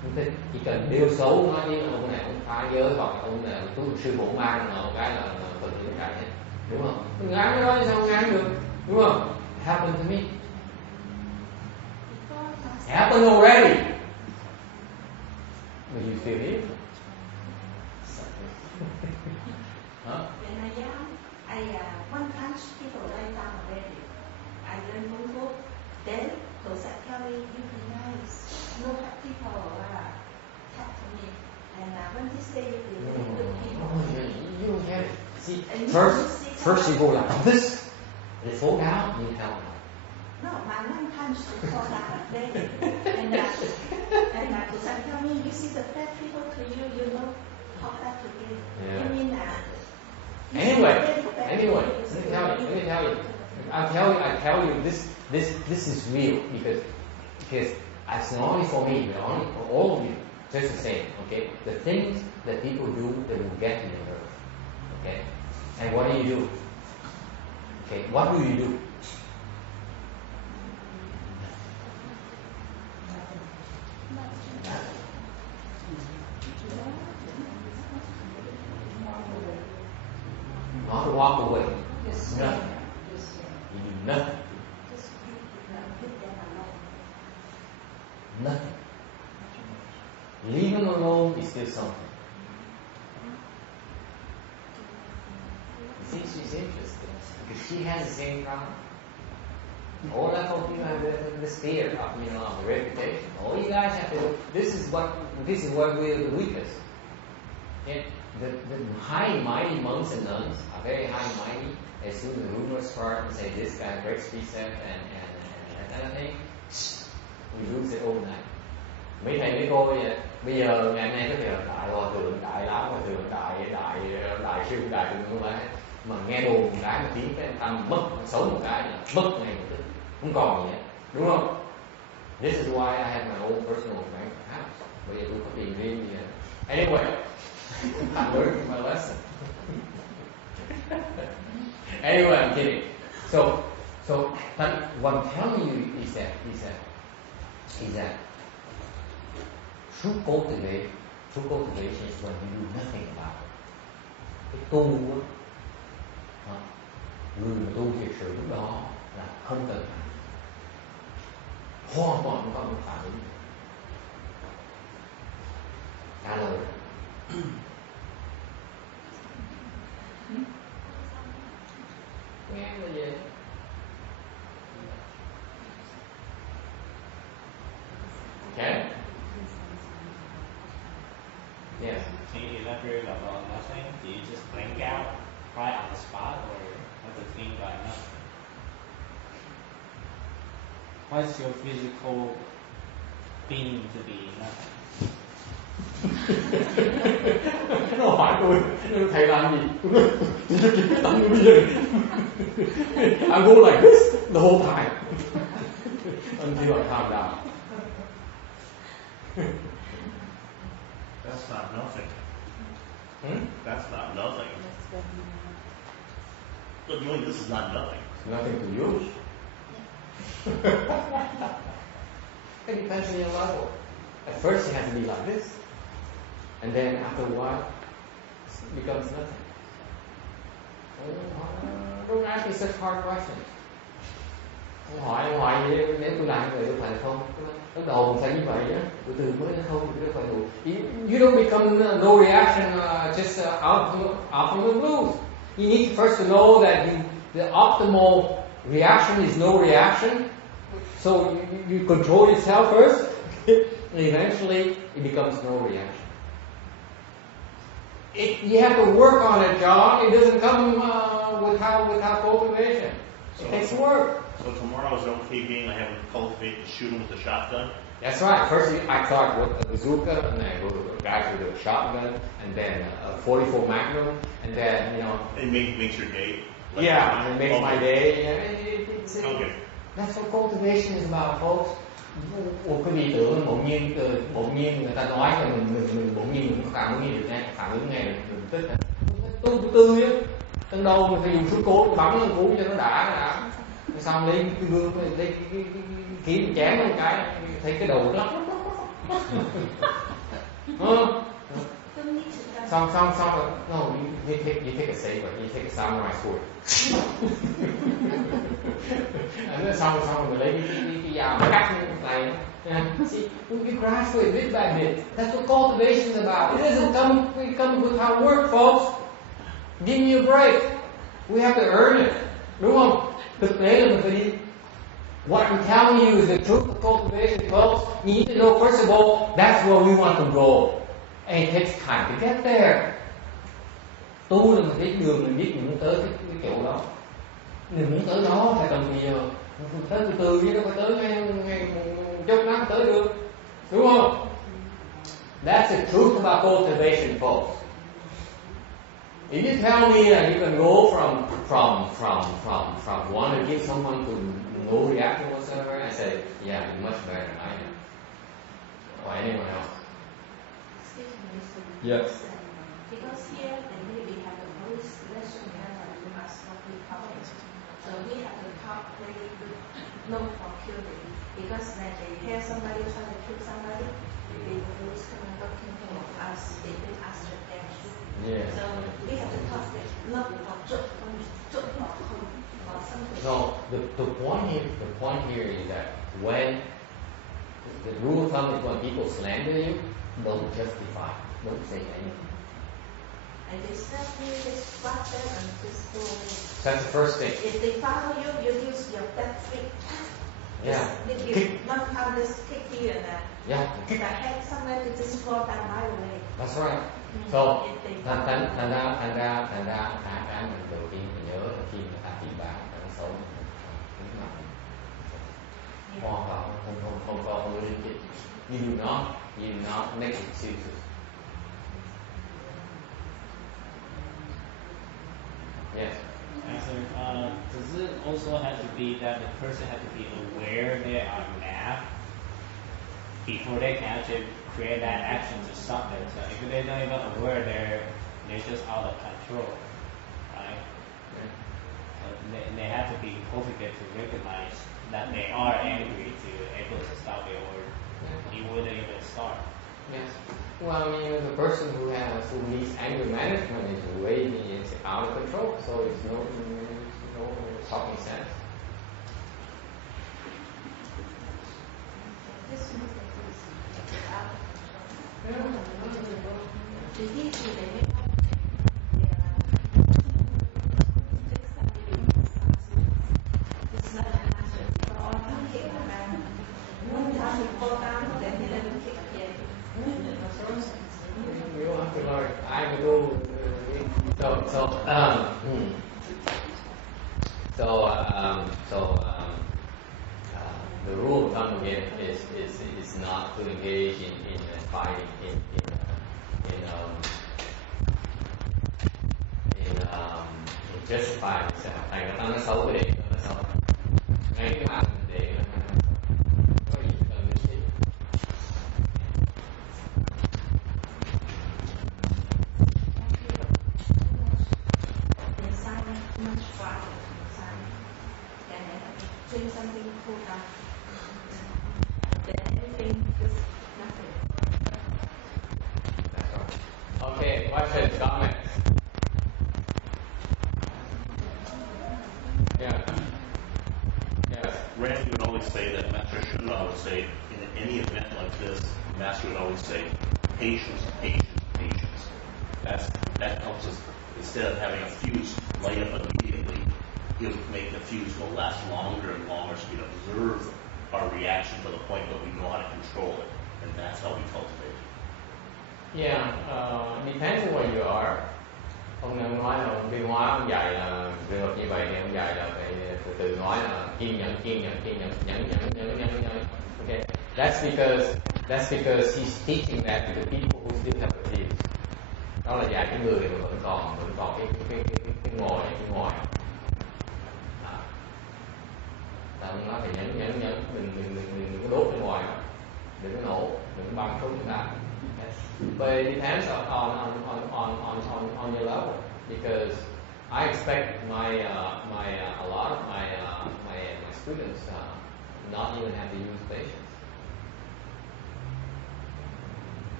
chỉ cần điều xấu nói với ông này ông phá giới, hoặc ông này sư phụ mang một cái là tự nhiên chạy hết, đúng không? Ngán cái đó sao không ngán được, đúng không? Happened to me. Happened already. But you still here? Huh? When I young, one punch people lie down already. I learned Kung Fu. Then those that tell me, you be nice. No bad people tap to me. And when they say you be really good people. You don't get it. See, And first you go like this, they fall down, you help them. No, my one punch to fall down already. And those that tell me, you see the bad people to you, you know, talk that to you. Yeah. You mean Anyway, let me tell you. I tell you, this is real because it's not only for me, but only for all of you. Just the same, okay? The things that people do, they will get in the earth, okay? And what do you do? Okay, what do you do? Not walk away. Nothing. You do nothing. Nothing. Leave them alone is still something. You see, she's interested because she has the same problem. All that of you have this fear of, of the reputation. All you guys have to do. This is what we're the weakest. Yeah. The high and mighty monks and nuns are very high and mighty. As soon as the rumors start and say this guy breaks precept and that kind of thing, we lose it overnight. Mấy thầy mấy cô bây giờ ngày hôm nay có thể là đại hòa thượng, đại lão hòa thượng, đại sư, đại thượng không phải, mà nghe đồn một cái mà tiếng cái tâm mất, xấu một cái là mất ngay một tức, không còn gì hết, đúng không? This is why I have my own personal bank account. Bây giờ tôi có tiền riêng gì. Anyway, I'm learning my lesson. Anyway, I'm kidding. So what I'm telling you is that true cultivation is when you do nothing about it. Cái tu á, người mà tu thiệt sự lúc đó là không cần phản ứng, hoàn toàn không có một phản ứng. Trả lời. Nghe là gì? Okay. Yes. Can you elaborate about nothing? Do you just blank out right on the spot, or what do you think by nothing? What's your physical being to be nothing? Nó hỏi tôi thầy làm gì? Tôi nói chỉ kiếm cái tâm bây giờ. I go like this the whole time until I calm down. That's not nothing. That's not nothing. Look, really, this is not nothing. Nothing to you. It depends on your level. At first it has to be like this. And then after a while, it becomes nothing. Don't ask me such hard questions. Không hỏi gì, nếu tôi làm như vậy tôi phải không? Lúc đầu mình phải như vậy á, từ mới không, tôi phải đủ. You don't become no reaction just out from the blues. You need first to know that the optimal reaction is no reaction. So you control yourself first, and eventually it becomes no reaction. You have to work on it, John. It doesn't come without cultivation. It takes work. So tomorrow is okay being I have to cultivate and shoot him with a shotgun? That's right. First I start with a bazooka, and then I go to the guys with a shotgun, and then a 44 Magnum, and then, It makes your day? Yeah, and it makes my day. Yeah, Okay. That's what cultivation is about, folks. Một cái vị tưởng bỗng nhiên người ta nói là mình bỗng nhiên mình có phản ứng ngay được tức là tươi á, từ đầu mình phải dùng số cốt bắn một cú cho nó đã, xong lấy cái gương lấy cái kiếm chém một cái thấy cái đầu lắc Huh? Don't need to dance. Some, no, you take a saber, you take a samurai sword. And then xong rồi lấy cái dao cắt này. See, we graduate bit by bit. That's what cultivation is about. It doesn't come with hard work, folks. Give me a break. We have to earn it. Đúng không? Thực tế là mình phải đi. What I'm telling you is the truth of cultivation, folks. You need to know, first of all, that's where we want to go. And it takes time to get there. Tu là mình biết đường, mình biết mình muốn tới cái chỗ đó. Mình muốn tới đó phải cần gì giờ. Tới từ từ chứ đâu phải tới ngay chốc nát tới được. Đúng không? That's the truth about cultivation, folks. If you tell me that you can go from want to give someone to no reaction whatsoever, I say, yeah, you're much better than I am. Or anyone else. Excuse me, Mr. Yes. Because here and here we have a police lesson here that we must not be public. So we have to talk very good, no for killing. Because when they hear somebody trying to kill somebody, the police come and looking for us, they will ask the parents. Yeah. So we have to talk that not for joke or something. No, the point here is that when the rule of thumb is when people slander you, don't justify, don't say anything. And they start me, just watch them and just go away. That's the first thing. If they follow you, you use your death freak. Yeah. If you Kick. not have this kick here and Yeah. the head somewhere to just fall down right away. That's right. So If they thành follow thành thành ra cái mình đầu tiên mình nhớ là khi người ta chỉ bảo nó xấu cái mặt hoàn toàn không có liên kết. You do not make excuses. Yes. Does it also have to be that the person has to be aware they are mad before they can actually create that action to stop them? So if they're not even aware, they're just out of control, right? Yeah. So they have to be cultivated to recognize that they are angry to able to stop it, or it wouldn't even start. Yes. Well, the person who needs anger management is it's out of control, so it's no talking sense. this is out of control. The issue they make up, it's not an answer. So I'm thinking about one time you fall down, then you let them kick again. You don't have to learn. I will. The rule of thumb again is not to engage in fighting in justifying yourself. Thầy người ta nói xấu cái điện, nó xấu. Ngay cái mặt mình điện nó có gì cần đến gì. Inside much farther inside. Then I have to drink something cool down. Then everything is nothing. That's right. Okay, questions, comments? Yeah. Yes. Randy would always say that Master Shunra would say, in any event like this, Master would always say, patience, patience, patience. That helps us, instead of having a fuse light up immediately, he'll make the fuse go last longer and longer so we can observe our reaction to the point where we know how to control it. And that's how we cultivate it. Yeah, depends on where you are. Ông nói là ông Biên Hóa ông dạy là về luật như vậy thì ông dạy là phải từ từ nói là kiên nhẫn, nhẫn. Okay, that's because he's teaching that to the people who still have the fears. Đó là dạy cái người mà vẫn còn cái ngòi. Ta ông nói phải nhẫn, đừng có đốt cái ngòi, đừng có nổ, đừng có bắn súng chúng ta. But it depends on your level, because I expect a lot of my students not even have to use patience.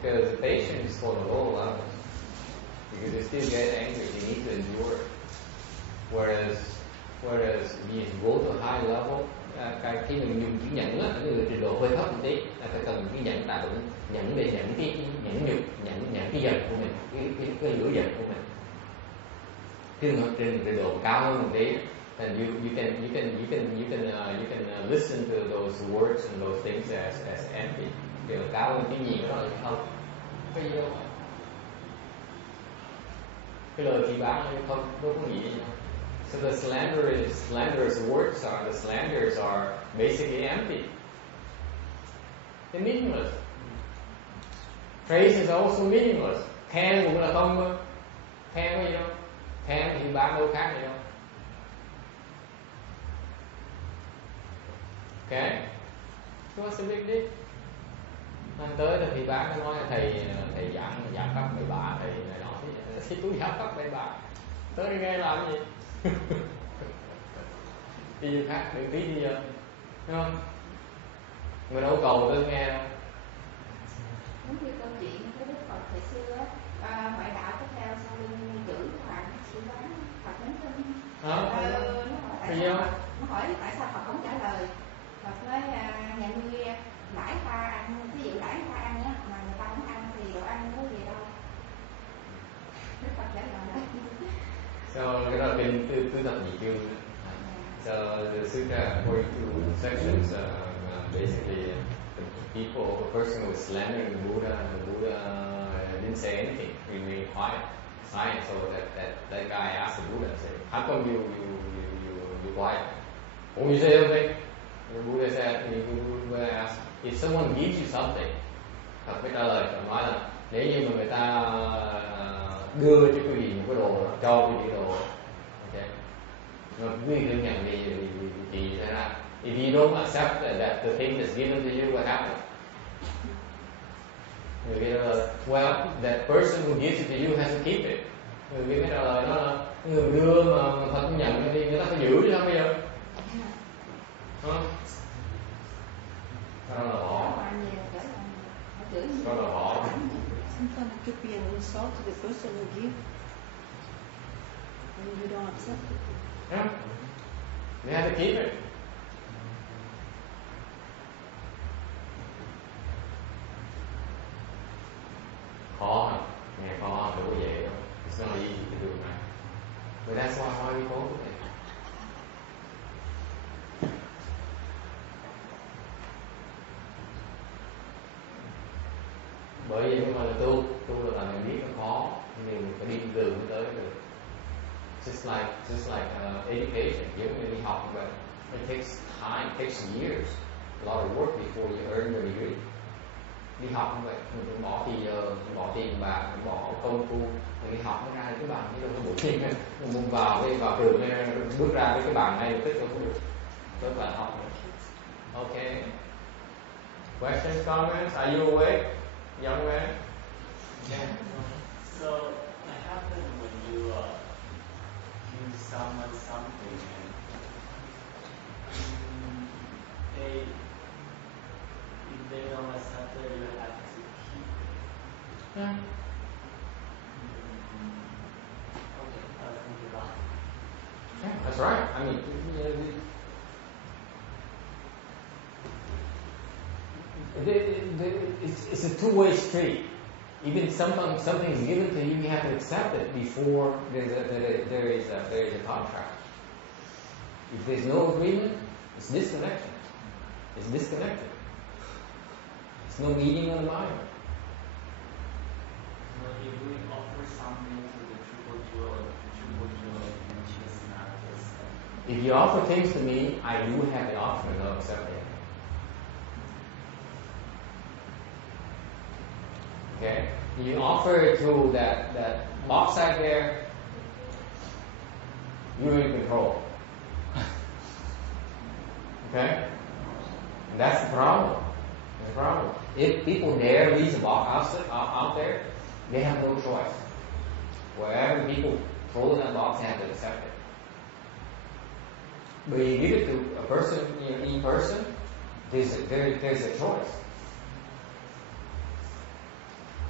Because the patience is for the lower levels. Because you still get angry, you need to endure it. Whereas if you go to a high level, khi mình dùng chữ nhẫn á, người trình độ hơi thấp một tí, là phải cần cái nhẫn tạo nhẫn để nhẫn cái nhẫn nhục, nhẫn cái giận của mình, cái lửa giận của mình. Khi mà trên trình độ cao hơn một tí, then you can listen to those words and those things as empty. Kiểu cao hơn cái gì đó là không, cái gì đâu. Cái lời chỉ bán là không có gì đâu. So the slanderous words are basically empty. They're meaningless. Praise is also meaningless. Khen cũng là không. Khen có gì đâu. Khen thì bán đâu khác gì đâu. Okay? So what's the big deal? Tới là thì bán nói là thầy giảng cấp bậy bạ, thầy này nọ thì tôi giảng cấp bậy bạ. Tới đi nghe làm gì? Đi khác đừng tí đi giờ, đúng không? Người đâu cầu tôi nghe đâu. Giống như câu chuyện cái Đức Phật thời xưa á, ngoại đạo có theo sau lưng chữ hoàng chỉ bán Phật nhắn tin. Nó hỏi tại sao Phật không trả lời. Phật nói nhà ngươi đãi ta ăn, ví dụ đãi ta ăn á, mà người ta không ăn thì đồ ăn có gì đâu. Đức Phật trả lời. So cái đó là kinh tứ thập nhị chương. So the sutra, according to sections, basically a person was slandering the Buddha, and the Buddha didn't say anything, remained quiet, silent. So that guy asked the Buddha, said, "How come you quiet? Won't you say anything?" The Buddha said, "If someone gives you something," Phật mới trả lời, Phật nói là nếu như mà người ta đưa cho quý vị một cái đồ, cho quý vị đồ, okay, mà quý vị đừng nhận thì thế nào? If you don't accept that the thing is given to you, what happens? Người kia nói là, well, that person who gives it to you has to keep it. Người kia mới trả lời đó là người đưa mà Phật không nhận thì người ta phải giữ chứ không bây giờ? Đó là họ. Đó là họ. Sometimes it could be an insult to the person who gives, and you don't accept it. Yeah, they have to keep it. Khó, nghe khó, đâu có vậy đâu. It's not easy to do that. But that's why we go with it. Bởi vì không phải là tu là tại mình biết nó khó, nhưng mình phải đi đường mới tới được. Just like education, giống như đi học vậy, it takes time, it takes years, a lot of work before you earn your degree. Đi học như vậy, mình cũng bỏ bỏ tiền bạc, bỏ công phu, mình đi học mới ra cái bằng, chứ đâu có bộ tiền này, mình vào trường này, bước ra với cái bằng này, tức là không được, tức là học. Okay. Questions, comments? Are you awake, young man? Yeah. So what happens when you give someone something and if they don't accept it, you have to keep it. Yeah. Okay, I'll think about it. Yeah, that's right. I mean, it's a two-way street. Even something is given to you, you have to accept it before there is a contract. If there's no agreement, it's disconnection. It's disconnected. It's no meeting on the mind. So if we offer something to the triple jewel, and she's not accepting. If you offer things to me, I do have the option of accepting. Okay? You offer to that bauxite there, you're in control. Okay? And that's the problem. That's the problem. If people dare leave the box out there, they have no choice. Wherever people throw that box, they have to accept it. But you give it to a person, in person, there's a choice.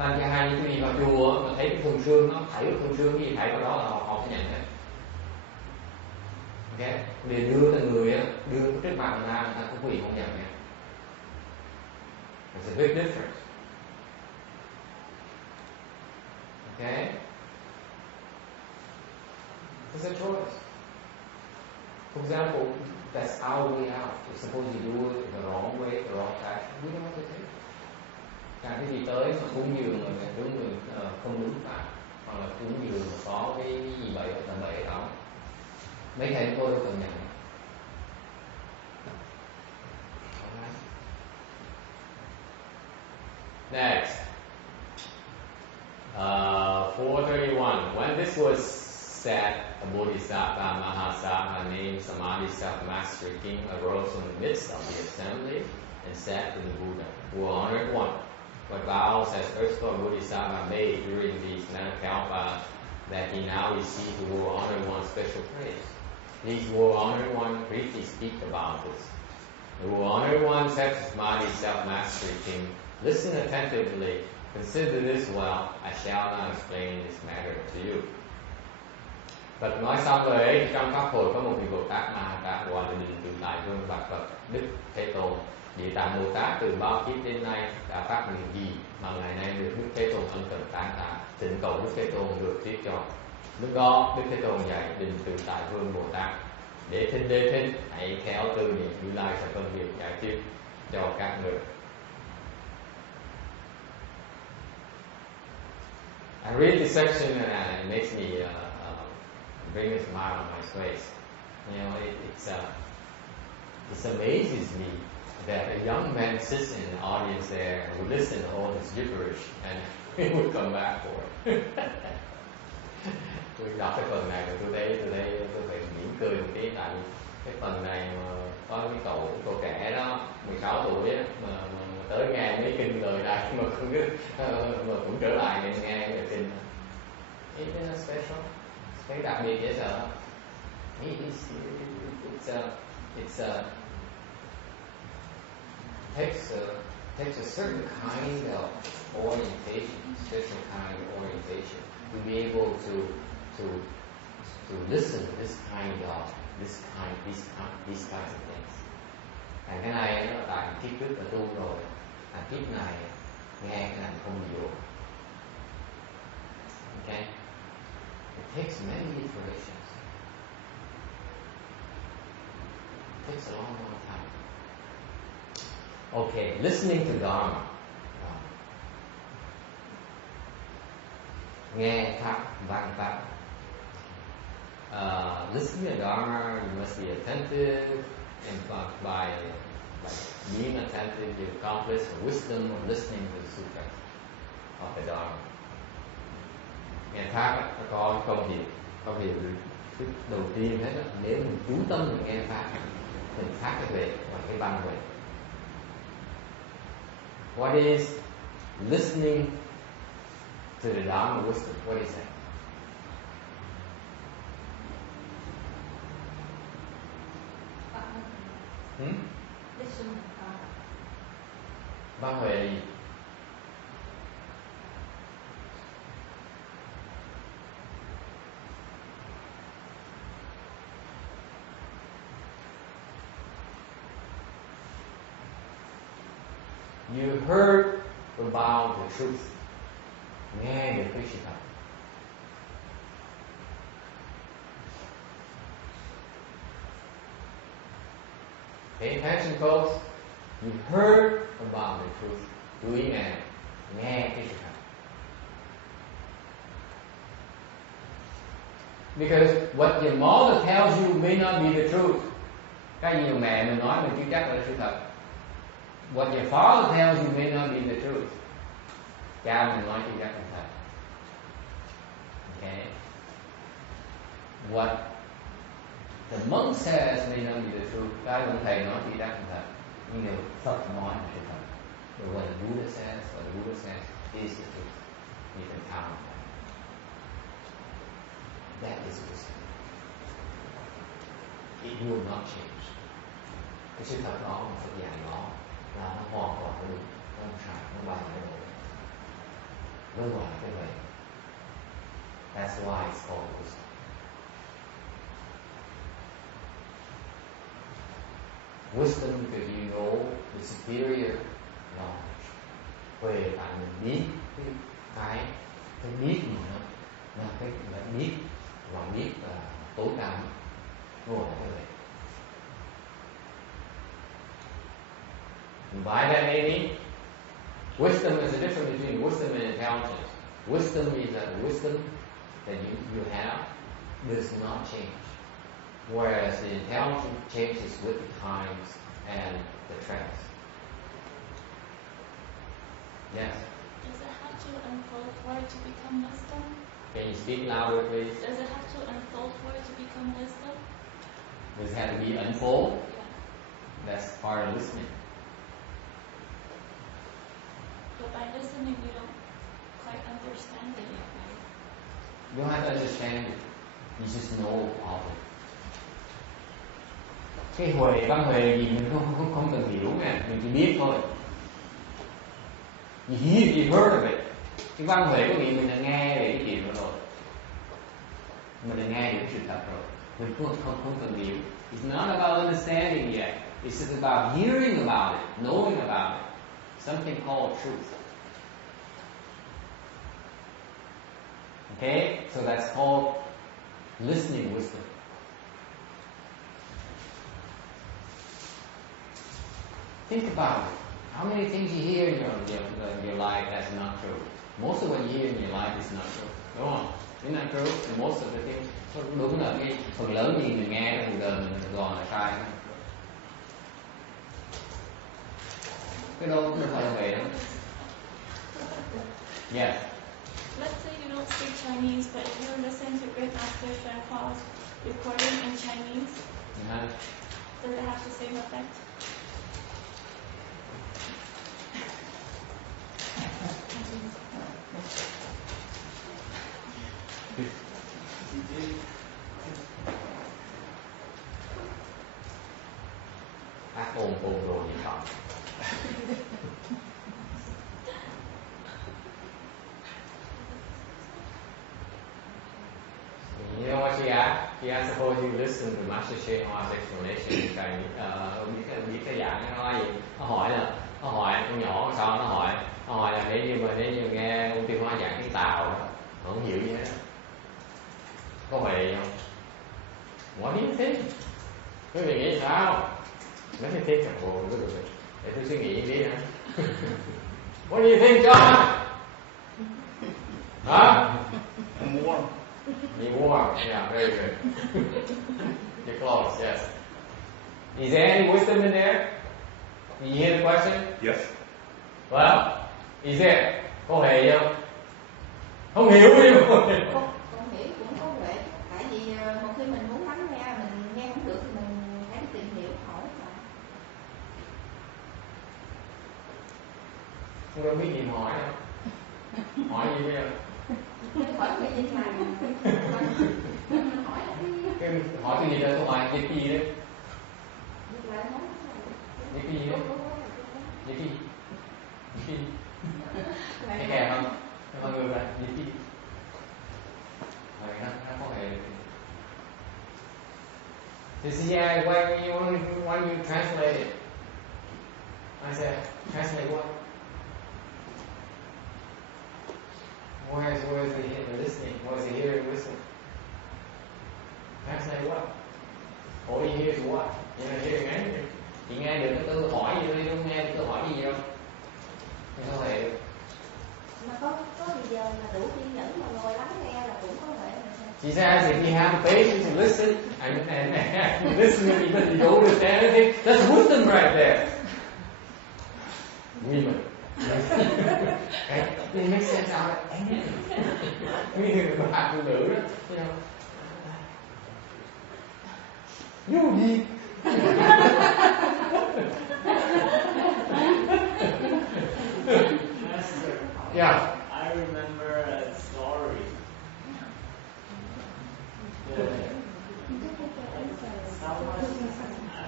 Thành ra hai những đi vào chùa mà thấy cái thùng xương nó thảy cái thùng xương cái gì thảy vào đó là họ sẽ nhận đấy. Ok, để đưa từng người á, đưa trước mặt người ta có quỳ không nhận nha. There's a big difference. Okay? It's a choice. For example, that's our way out. If suppose you do it the wrong way, the wrong fashion, we don't have to take it. Cả cái gì tới mà cúng dường mà đúng người không đúng pháp, hoặc là cúng dường mà có cái gì bậy ở tầm bậy đó, mấy thầy tôi đâu cần nhận. Next, 431. When this was said, a Bodhisattva Mahasatma named Samadhi Self-Mastery King arose in the midst of the assembly and said to the Buddha, "O honored one, what vows has Earth Store Bodhisattva made during these Manakalpas that he now receives the O honored one special praise? Please, O honored one, briefly speak about this." The O honored one said to Samadhi Self-Mastery King, "Listen attentively, consider this well, I shall not explain this matter to you." Phật nói xong rồi ấy, trong pháp hội có một vị Bồ Tát Ma đã gọi là Định Tự Tại Vương Bạch Phật Đức Thế Tôn. Địa Tạng Bồ Tát từ bao kiếp đến nay đã phát nguyện gì mà ngày nay được Đức Thế Tôn ân cần tán thán, thỉnh cầu Đức Thế Tôn được thuyết cho. Lúc đó Đức Thế Tôn dạy Định Tự Tại Vương Bồ Tát: "Để thinh, hãy theo từ niệm Như Lai sẽ phân biệt giải thích cho các người." I read this section and it makes me bring a smile on my face. You know, it amazes me that a young man sits in the audience there and would listen to all this gibberish and he would come back for it. Tôi đọc cái phần này và tôi phải mỉm cười một tí, tại vì cái phần này mà có cái cậu trẻ đó 16 tuổi á, mà tới nghe mấy kinh lời này mà không biết mà cũng trở lại nghe cái kinh. Isn't it special? Cái đặc biệt dễ sợ. Takes a certain kind of orientation, special kind of orientation, to be able to listen to these kinds of things. Cái này nó tại kiếp trước là tu rồi, kiếp này nghe cái này không nhiều. Okay? It takes many iterations. It takes a long time. Okay, listening to Dharma. Nghe pháp, văn pháp. Listening to Dharma, you must be attentive, and by being attentive, you accomplish the wisdom of listening to the sutra of the Dharma. Nghe pháp nó có công hiệu thứ đầu tiên hết đó. Nếu mình chú tâm mình nghe pháp, mình phát cái huệ và cái văn huệ. What is listening to the Dharma wisdom? What is that? Văn huệ là gì? You heard about the truth. Nghe được cái sự thật. Pay attention, folks. You heard about the truth. Chú ý nghe cái sự thật. Because what your mother tells you may not be the truth. Cái gì mà mẹ mình nói mình chưa chắc là sự thật. What your father tells you may not be the truth. Cha mình nói chưa chắc là thật. Okay. What the monk says may not be the truth. Cái ông thầy nói chưa chắc là thật. Nhưng điều Phật nói là sự thật. But what the Buddha says is the truth. You can count on that. That is wisdom. It will not change. Cái sự thật đó mà Phật dạy đó là nó hoàn toàn đúng, nó không sai, nó bay nó đổi. Đúng rồi, như vậy. That's why it's called wisdom. Wisdom because you know the superior knowledge. Về tại mình biết cái biết gì đó, là cái biết và biết là tối cao. Đúng rồi, như vậy. And by that meaning, wisdom is the difference between wisdom and intelligence. Wisdom is that wisdom that you have does not change. Whereas the intelligence changes with the times and the trends. Yes? Does it have to unfold for it to become wisdom? Can you speak louder, please? Does it have to unfold for it to become wisdom? Does it have to be unfold? Yeah. That's part of listening. But by listening, you don't quite understand it yet, right? You don't have to understand it. You just know of it. Cái huệ, văn huệ gì mình không cần hiểu nè, mình chỉ biết thôi. You heard of it. Cái văn huệ có nghĩa mình đã nghe về cái chuyện đó rồi. Mình đã nghe những sự thật rồi. Mình không cần hiểu. It's not about understanding yet. It's just about hearing about it, knowing about it. Something called truth. Okay? So that's called listening wisdom. Think about it. How many things you hear in your life that's not true? Most of what you hear in your life is not true. Đúng không? It's not true. And most of the things, đúng là cái phần lớn gì mình nghe trong cuộc đời mình toàn là sai. Cái đâu cũng phải là vậy đâu. Yes. Let's say you don't speak Chinese, but if you listen to Great Master Shen Hua's recording in Chinese, does it have the same effect? Hát ồn rồi gì đó. You know what she asked? She asked, suppose you listen to Master Shen Hua's explanation in Chinese. Biết cái dạng nó nói gì? Nó hỏi con nhỏ con sao nó hỏi là nếu như nghe ông Tiêu Hóa giảng tiếng Tàu đó, không hiểu gì hết. Có vậy không? What do you think? Quý vị nghĩ sao? Let me think a little bit. Để tôi suy nghĩ đi hả? What do you think, John? Huh? I'm warm. Be warm. Yeah, very good. You're close, yes. Is there any wisdom in there? Did you hear the question? Yes. Well, is there? Có hề không? Không hiểu đi mà. Không hiểu cũng có huệ. Tại vì một khi mình muốn lắng nghe, mình nghe không được thì mình hãy tìm hiểu hỏi mà. Không đâu biết gì mà hỏi đâu. Hỏi gì bây giờ? Hỏi cái gì mà Hỏi cái gì đó, tôi hỏi cái gì đấy? Cái gì đấy? Cái gì? Cái kèm không? Mọi người là gì? Rồi nó có thể. They say, yeah, why you translate it? I said, translate what? Where is the listening? Where is the hearing wisdom? Translate what? All you hear is what? You're not hearing anything. Chị nghe được cái câu hỏi gì thôi, không nghe được câu hỏi gì đâu. Thì sao vậy? Mà có bây giờ mà đủ kiên nhẫn mà ngồi lắng nghe là cũng có vậy. She says if you have patience to listen and listen even if you don't understand anything, that's wisdom right there. Women. It makes sense out of anything. Như người bạn phụ nữ đó, you gì? Yeah. I remember a story.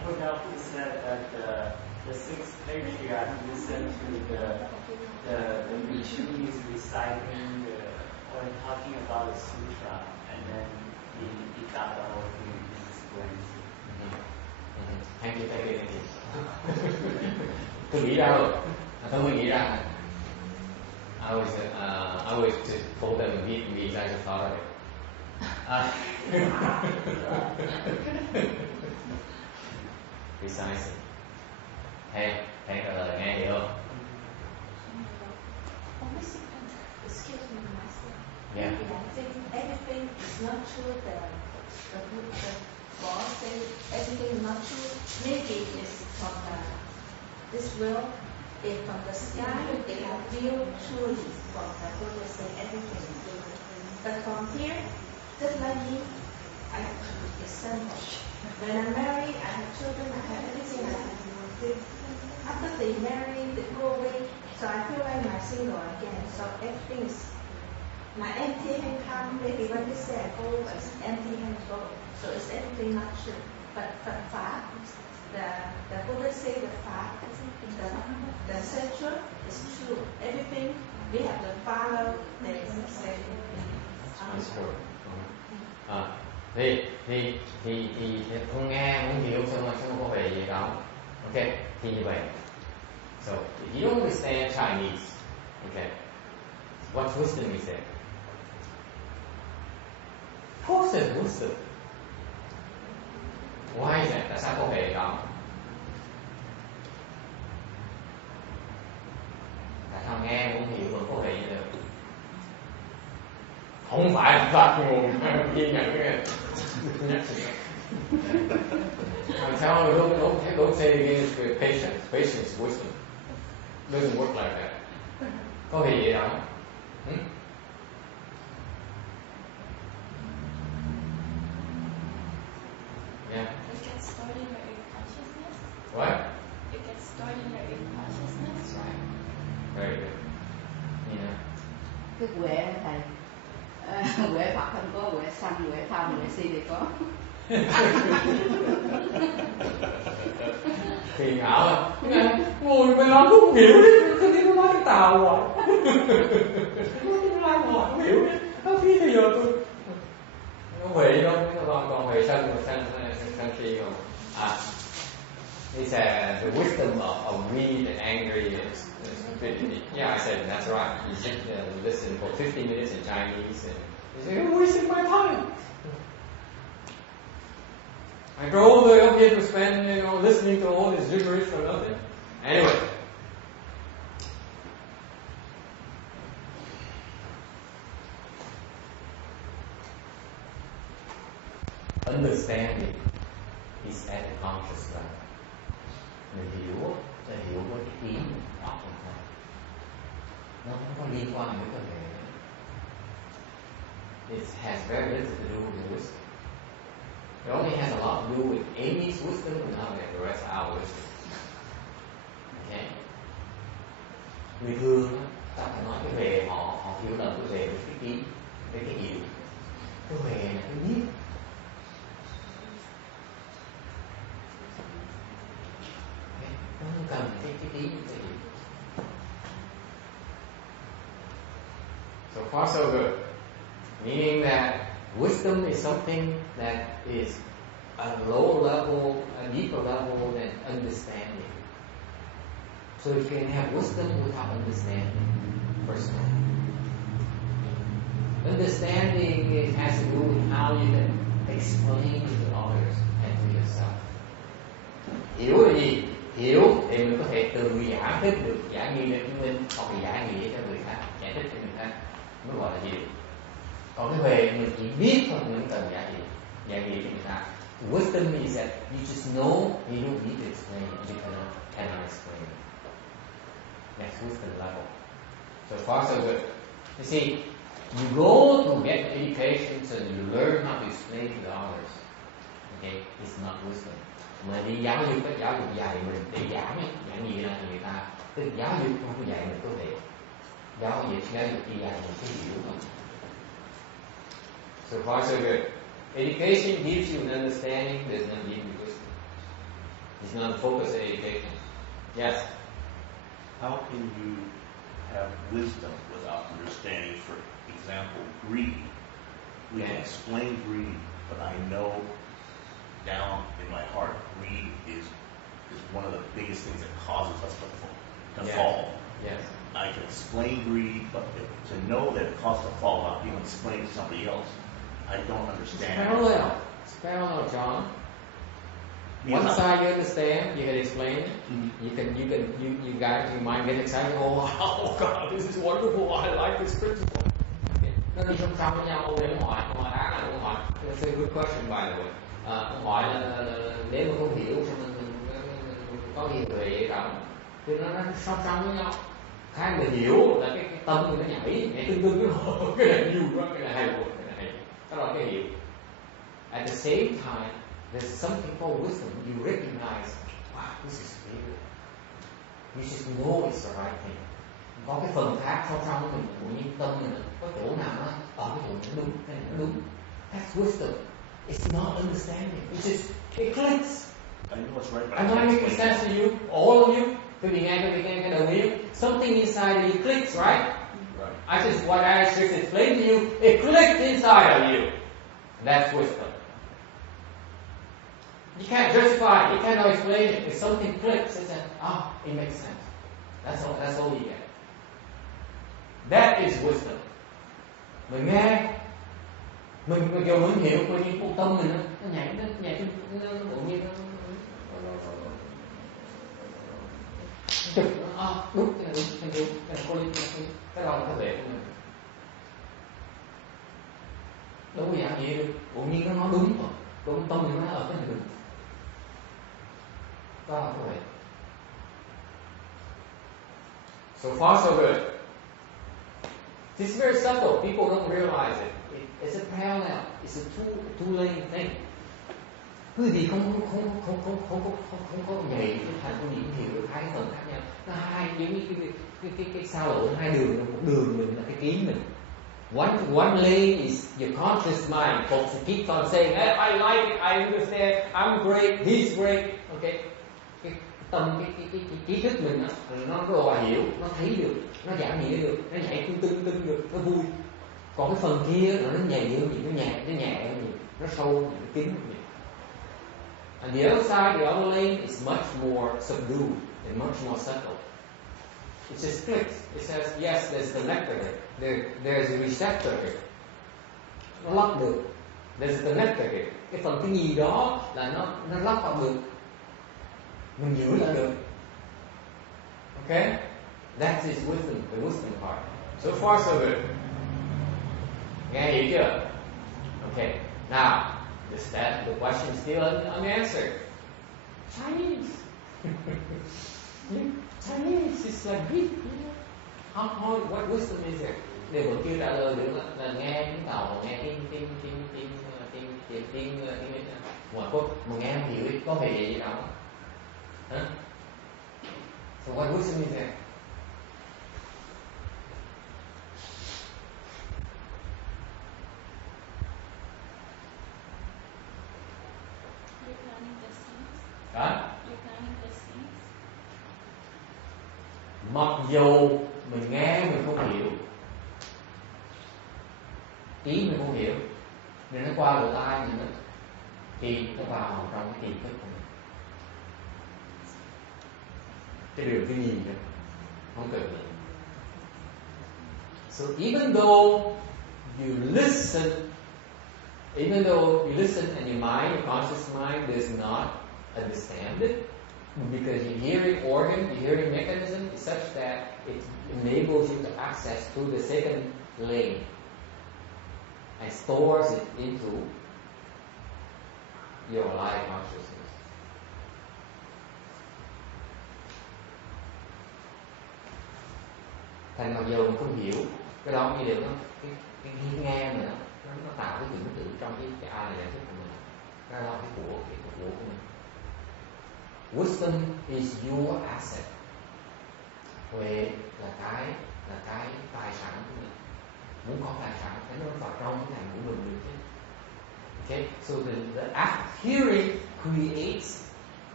forgot who said that the six patriarchs listened to the Vietnamese reciting or talking about the sutra, and then he got the whole thing explained. Thank you. Tôi nghĩ ra rồi. Tôi mới nghĩ ra. I was just told them in Vietnamese. I just thought of it. Precisely. Hey, nghe hiểu không? Excuse me, Master. Yeah. I think everything is not true. The boss say everything is not true. Maybe it's from this world. If from the sky, they have view truly from the Buddha say everything. But from here, just like me, I have to be example. When I'm married, I have children, I have everything I have to do. After they marry, they go away, so I feel like I'm single again. So everything is, my empty hand come, maybe when they say I go, it's empty hand go. So it's everything not true. But Pháp, the Buddha say the Pháp, the central is true. Everything, we have to follow the say. Thì không nghe, không hiểu xong rồi không có về gì đâu. Okay, thì như vậy. So, if you don't understand Chinese, okay, what wisdom is there? Of course there's wisdom. Why is that? Tại sao có về đó? Tại sao nghe không hiểu mà có về như được? Không phải là Pháp nguồn ghi nhận cái I'm telling you, don't say it again with patience. Patience is wisdom. It doesn't work like that. Có thể vậy đâu? Yeah. It gets stored in your consciousness. What? It gets stored in your consciousness. That's right. Very good. Yeah. Cái huệ thầy, huệ Phật không có, huệ sanh, huệ tham, huệ si thì có. Thì ngạo à, ngồi bên đó không hiểu đấy, cứ nó nói cái tàu hoài, nó nói hoài không hiểu đấy, nó khi bây giờ tôi nó về đâu, còn về sân si rồi. He said the wisdom of greed and anger is yeah, I said that's right. You sit listen for 50 minutes in Chinese and you say, you're wasting my time. I drove up here to spend, listening to all this gibberish for nothing. Anyway. Understanding is at the conscious level. Mình hiểu là hiểu với cái ý mình óc mình thôi. Nó không có liên quan đến cơ thể. It has very little to do with wisdom. It only has a lot to do with Amy's wisdom and not with the rest of our wisdom. Okay? Người thường đó, ta phải nói cái về họ hiểu lầm cái về với cái ý, với cái hiểu. Cái về là cái biết. Okay? Nó không cần cái ý, cái hiểu. So far so good. Meaning that wisdom is something that is a lower level, a deeper level than understanding. So you can have wisdom without understanding, personally. Understanding has to do with how you can explain to others and to yourself. Hiểu là gì? Hiểu thì mình có thể tự giải thích được, giải nghĩa được cho mình, hoặc là giải nghĩa cho người khác, giải thích cho người khác, mới gọi là hiểu. Còn cái về mình chỉ biết thôi, mình cần giải nghĩa cho người ta. Wisdom is that you just know, you don't need to explain it, you cannot explain it. That's wisdom level. So far so good. You see, you go to get education so that you learn how to explain to others. Okay, it's not wisdom. Mà đi giáo dục dạy mình để giảng gì ra cho người ta. Tức giáo dục không có dạy mình có thể. Giáo dục đi dạy mình cái hiểu thôi. So far so good. Education gives you an understanding, does not give you wisdom. It's not the focus of education. Yes? How can you have wisdom without understanding, for example, greed? We can explain greed, but I know down in my heart, greed is one of the biggest things that causes us to fall. Yes. I can explain greed, but to know that it causes a fall without being explained to somebody else, I don't understand. It's parallel, John. One side you understand, you can explain it. Mm-hmm. You guys, your mind get excited. Oh God, this is wonderful. I like this principle. Nó đi song song với nhau. Ông để ông hỏi đã là ông hỏi. That's a good question by the way. Ông hỏi là nếu mà không hiểu sao mình có hiểu về rộng thì nó song song với nhau. Hai người hiểu là cái tâm người nó nhảy tương cái này nhiều quá, cái này hay quá, cái này hay. Đó là cái hiểu. At the same time, there's something called wisdom. You recognize, wow, this is real. You just know it's the right thing. Có cái phần khác song song mình của những tâm mình có chỗ nào cái chỗ nó đúng, cái này nó đúng. That's wisdom. It's not understanding. It's just it clicks. I know it's right, but I'm not making sense to you, all of you. Quý vị nghe cái đầu tiên. Something inside of you clicks, right? Right. What I just explained to you, it clicked inside of you. That's wisdom. You can't justify it. You cannot explain it. If something clicks, it's it makes sense. That's all you get. That is wisdom. Mình nghe, mình kiểu mình hiểu, coi như con tâm mình nó nhảy nó bỗng nhiên chụp đúng cái này đúng cái này cái lòng cơ thể của mình đâu có dạng gì đâu, bỗng nhiên nó nói đúng rồi, con tâm mình nó ở cái này đúng, đó là cái vậy. So far so good. It's very subtle. People don't realize it. It's a parallel. It's a two-lane thing. Quý vị không có nhảy thành con điểm hiểu được hai phần khác nhau. Nó hai giống như cái sao lộ hai đường, một đường mình là cái kiến mình. One lane is your conscious mind. Folks keep on saying, hey, I like it, I understand, I'm great, he's great. Okay. Cái tâm cái trí thức mình nó đòi hiểu, nó thấy được, nó giảm nhẹ được, nó nhảy tưng được, nó vui. Còn cái phần kia nó nhẹ hơn gì, nó nhẹ hơn gì, nó sâu hơn gì, nó kín hơn gì. And the other side, the other lane is much more subdued and much more subtle. It just clicks. It says, yes, there's the connector here. There's a receptor here. Nó lắp được. There's a connector here. Cái phần cái gì đó là nó lắp vào được. Mình giữ lại được. Okay? That is wisdom, the wisdom part. So far, so good. Nghe hiểu chưa? Okay. Now, the question is still unanswered. Chinese. Chinese is like big. What wisdom is there? Điều vẫn chưa trả lời được là nghe tiếng tàu, nghe tiếng ngoại quốc mà nghe không hiểu có về gì đâu. Huh? So what wisdom is there? Mặc dù mình nghe mình không hiểu, ý mình không hiểu, nên nó qua lỗ tai mình đó, thì nó vào trong cái tiềm thức của mình. Cái điều cái nhìn đó không cần nữa. So even though you listen and your mind, your conscious mind does not understand it, because your hearing organ, your hearing mechanism is such that it enables you to access through the second lane and stores it into your live consciousness. Thành mặc dù mình không hiểu cái đó, như điều nó cái nghe mình nó tạo cái tưởng tượng trong cái ai là thức của mình, cái đó cái của mình. Wisdom is your asset. Huệ là cái tài sản của mình. Muốn có tài sản phải nó vào trong cái ngành của mình được chứ. Okay, so the act of hearing creates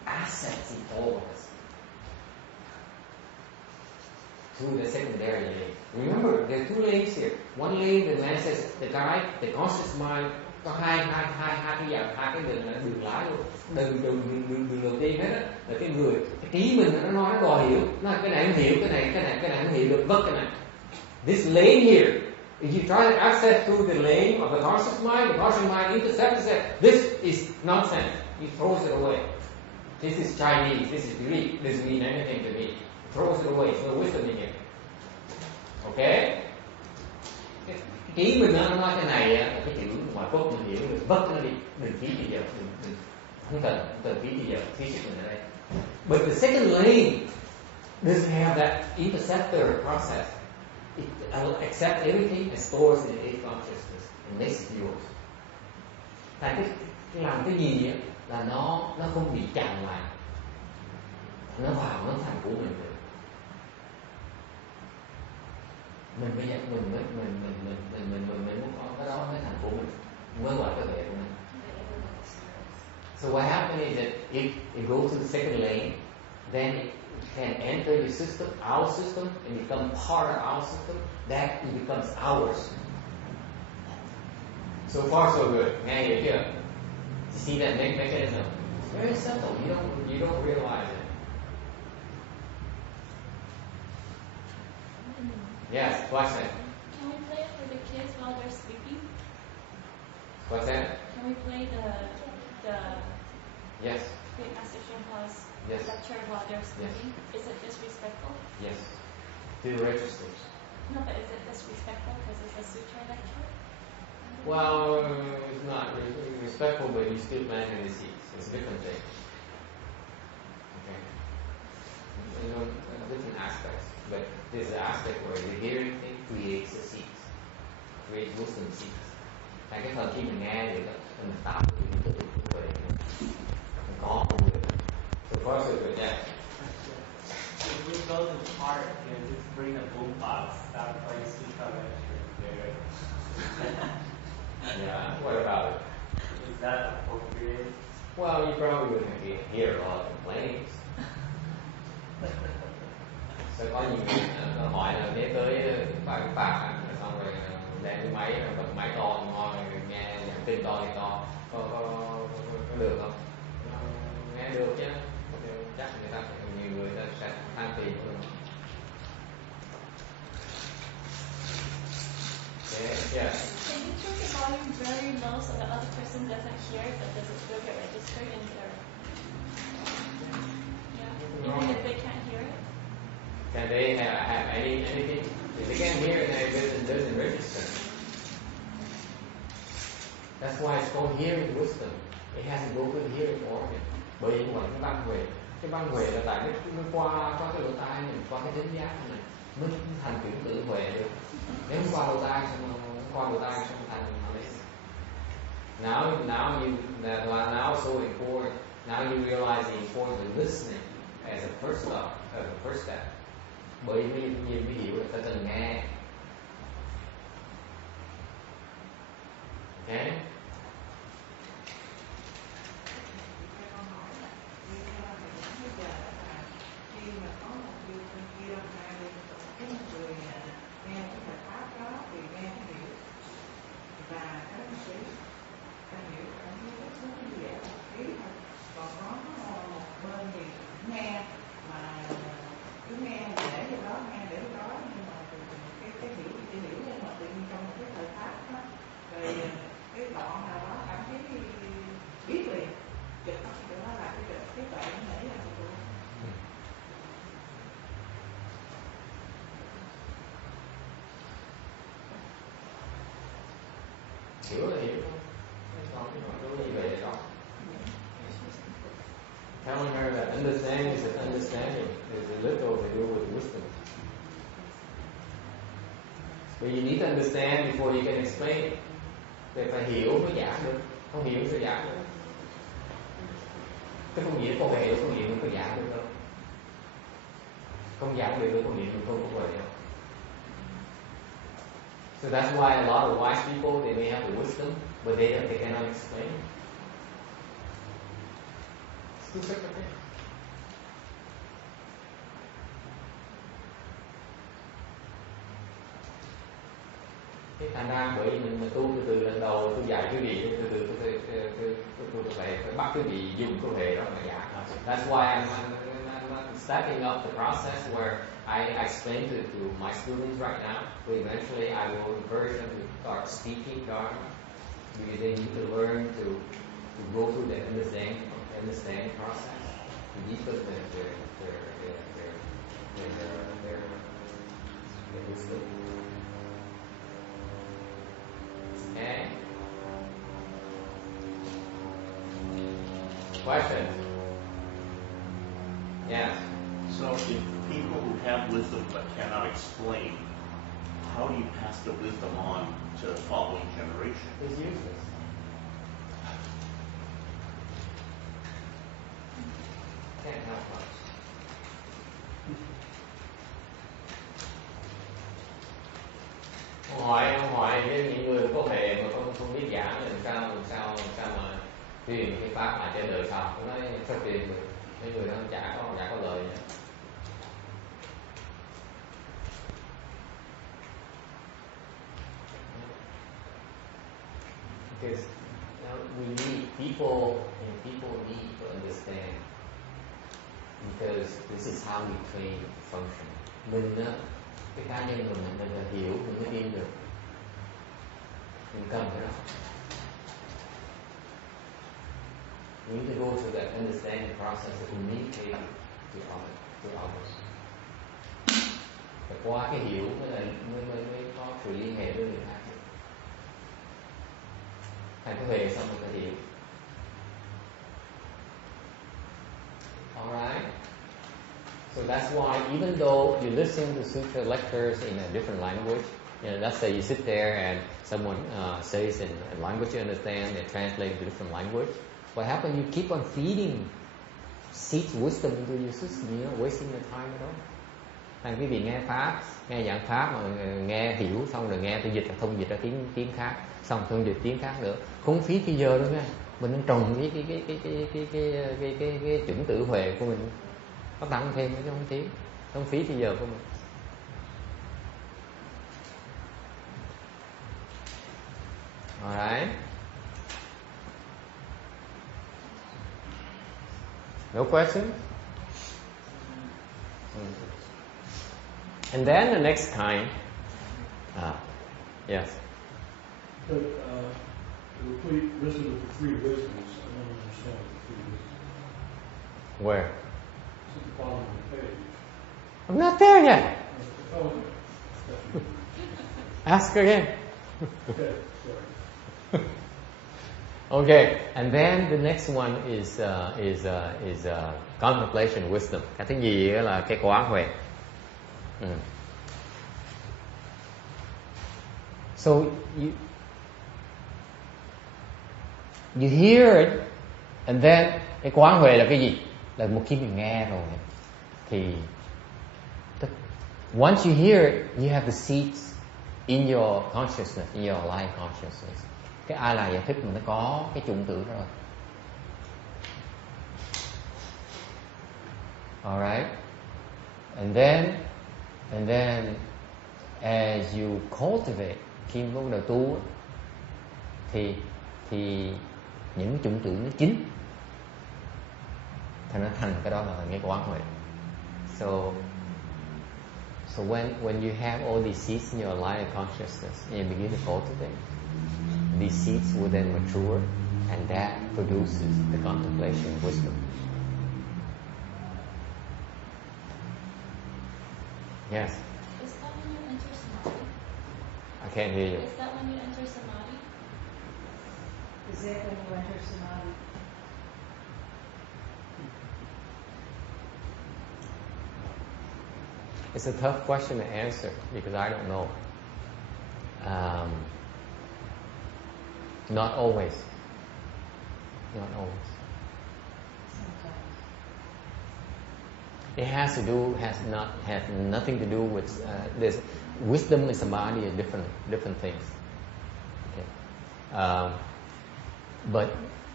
assets in all of us. Through the secondary lane. Remember, there are two lanes here. One lane, the man says, the conscious mind, có hai cái dạng, hai cái đường lái luôn. Đường đầu tiên hết á, là cái người, cái trí mình nó nói, nó đòi hiểu, nó cái này không hiểu, cái này không hiểu được, vất cái này. This lane here, if you try to access through the lane of the conscious mind intercepts it. This is nonsense. He throws it away. This is Chinese, this is Greek, this doesn't mean anything to me. Throws it away, there's no wisdom in it. Okay? Cái trí mình nó nói cái này là cái chữ ngoại quốc mình hiểu được, vất nó đi, đừng ký bây giờ, đừng không cần ký bây giờ, ký chữ mình ở đây. But the second lane doesn't have that interceptor process. It accepts everything and stores it in its consciousness and makes it yours. Tại cái làm cái gì á là nó không bị chặn lại, nó vào nó thành của mình được. Mình bây giờ mình muốn có cái đó mới thành của mình, mới gọi cái vẻ của mình. So what happens is that if it goes to the second lane, then it can enter your system, our system, and become part of our system. That it becomes ours. So far so good. Nghe hiểu chưa? You see that mechanism? Very simple. You don't realize it. Yes, what's that? Can we play it for the kids while they're sleeping? What's that? Can we play the Yes. Great Master Shampla's Yes. lecture while they're sleeping? Yes. Is it disrespectful? Yes. Do the registers. No, but is it disrespectful because it's a sutra lecture? Well, it's not respectful, but you still planting the seeds. It's a different thing. Okay. You know, different aspects. But there's an aspect where the hearing thing creates the seeds, creates wisdom seeds. Tại cái phần khi mình nghe được đó, mình tạo những cái tự như vậy, mình có không được. So far so good, yeah. If we go to the park and just bring a boombox, start playing sutra lecture there. Yeah, what about it? Is that appropriate? Well, you probably wouldn't hear a lot of complaints. Sẽ có nhiều người hỏi là ghé tới vài cái phạt xong rồi đem cái máy bật máy to ngon nghe giảng kinh to thì to có được không? Nghe được chứ, chắc người ta nhiều người ta sẽ tham tiền của mình. Yeah. Can you turn the volume very low so the other person doesn't hear it, but does it still get registered in their... Yeah, even if they can't hear it? Can they have anything? If they can't hear it, it doesn't register. That's why it's called hearing wisdom. It has to go to the hearing organ. Bởi vì gọi cái băng huệ. Cái băng huệ là tại nó qua cái lỗ tai mình, qua cái thính giác của mình mới thành chuyển tự huệ được. Nếu không qua lỗ tai xong thành now so important. Now you realize the importance of listening as a first step. Bởi vì mình hiểu là ta cần nghe. Okay? Hiểu là hiểu thôi. Còn cái gì vậy đó. Telling her that understanding is an understanding. There's a little to do with wisdom. But you need to understand before you can explain it. Thì phải hiểu mới giảng được. Không hiểu sẽ giảng được. Cái không hiểu không hiểu không hiểu không có giảng được đâu. Không giảng được không hiểu không có vậy đâu. So that's why a lot of wise people, they may have the wisdom, but they cannot explain it. Two separate things. Thế thành ra bởi vì mình tu từ lần đầu tôi dạy quý vị tôi phải bắt quý vị dùng cơ thể đó mà dạy. That's why I'm stepping up the process where I explain to my students right now. But eventually I will encourage them to start speaking Dharma because they need to learn to go through the understanding process to deepen their wisdom. Okay. Question? Yes. So if people who have wisdom but cannot explain, how do you pass the wisdom on to the following generation? It's useless. Can't help much. Ông hỏi với những người có thể mà không biết giảng thì làm sao mà truyền cái pháp lại cho đời sau. Tôi nói sao truyền được, mấy người đó chả có lời nữa. Because we need people need to understand because this is how we train function. Mình á, cái cá nhân mình là hiểu mình mới đi được. Mình cần cái đó. We need to go through that understanding process of communicating to others. Và qua cái hiểu mới có sự liên hệ với người khác. Thầy có về xong rồi phải hiểu. Alright? So that's why even though you listen to sutra lectures in a different language, let's say you sit there and someone says in a language you understand, they translate to different language. What happens? You keep on feeding seeds wisdom into your system. You're not wasting your time at all. Thành quý vị nghe pháp, nghe giảng pháp mà nghe hiểu xong rồi nghe tôi dịch thông dịch ra tiếng khác, xong thông dịch tiếng khác nữa, không phí thì giờ đâu nha. Mình đang trồng cái chủng tử huệ của mình, có tăng thêm chứ không thiếu, không phí thì giờ của mình. Alright. No questions? And then the next kind, yes. But the complete wisdom of the three wisdoms, I don't understand the three wisdoms. Where? It's at the bottom of the page. I'm not there yet. Oh, Ask again. okay, sorry. Okay, and then the next one is contemplation wisdom. Cái thứ gì là cái quán huệ. So you hear it, and then cái quán huệ là cái gì? Là một khi mình nghe rồi thì once you hear it, you have the seeds in your consciousness, in your life consciousness. Cái ai là giải thích mà nó có cái chủng tử đó rồi. Alright, and then as you cultivate, khi bắt đầu tu thì những chủng tử nó chín, thành nó thành cái đó là cái quán huệ. So when you have all these seeds in your life consciousness and you begin to cultivate, these seeds will then mature, and that produces the contemplation of wisdom. Yes. Is that when you enter samadhi? I can't hear you. Is that when you enter samadhi? Is it when you enter samadhi? It's a tough question to answer because I don't know. Not always. Not always. Sometimes. It has nothing to do with this. Wisdom and samadhi are different things. Okay. But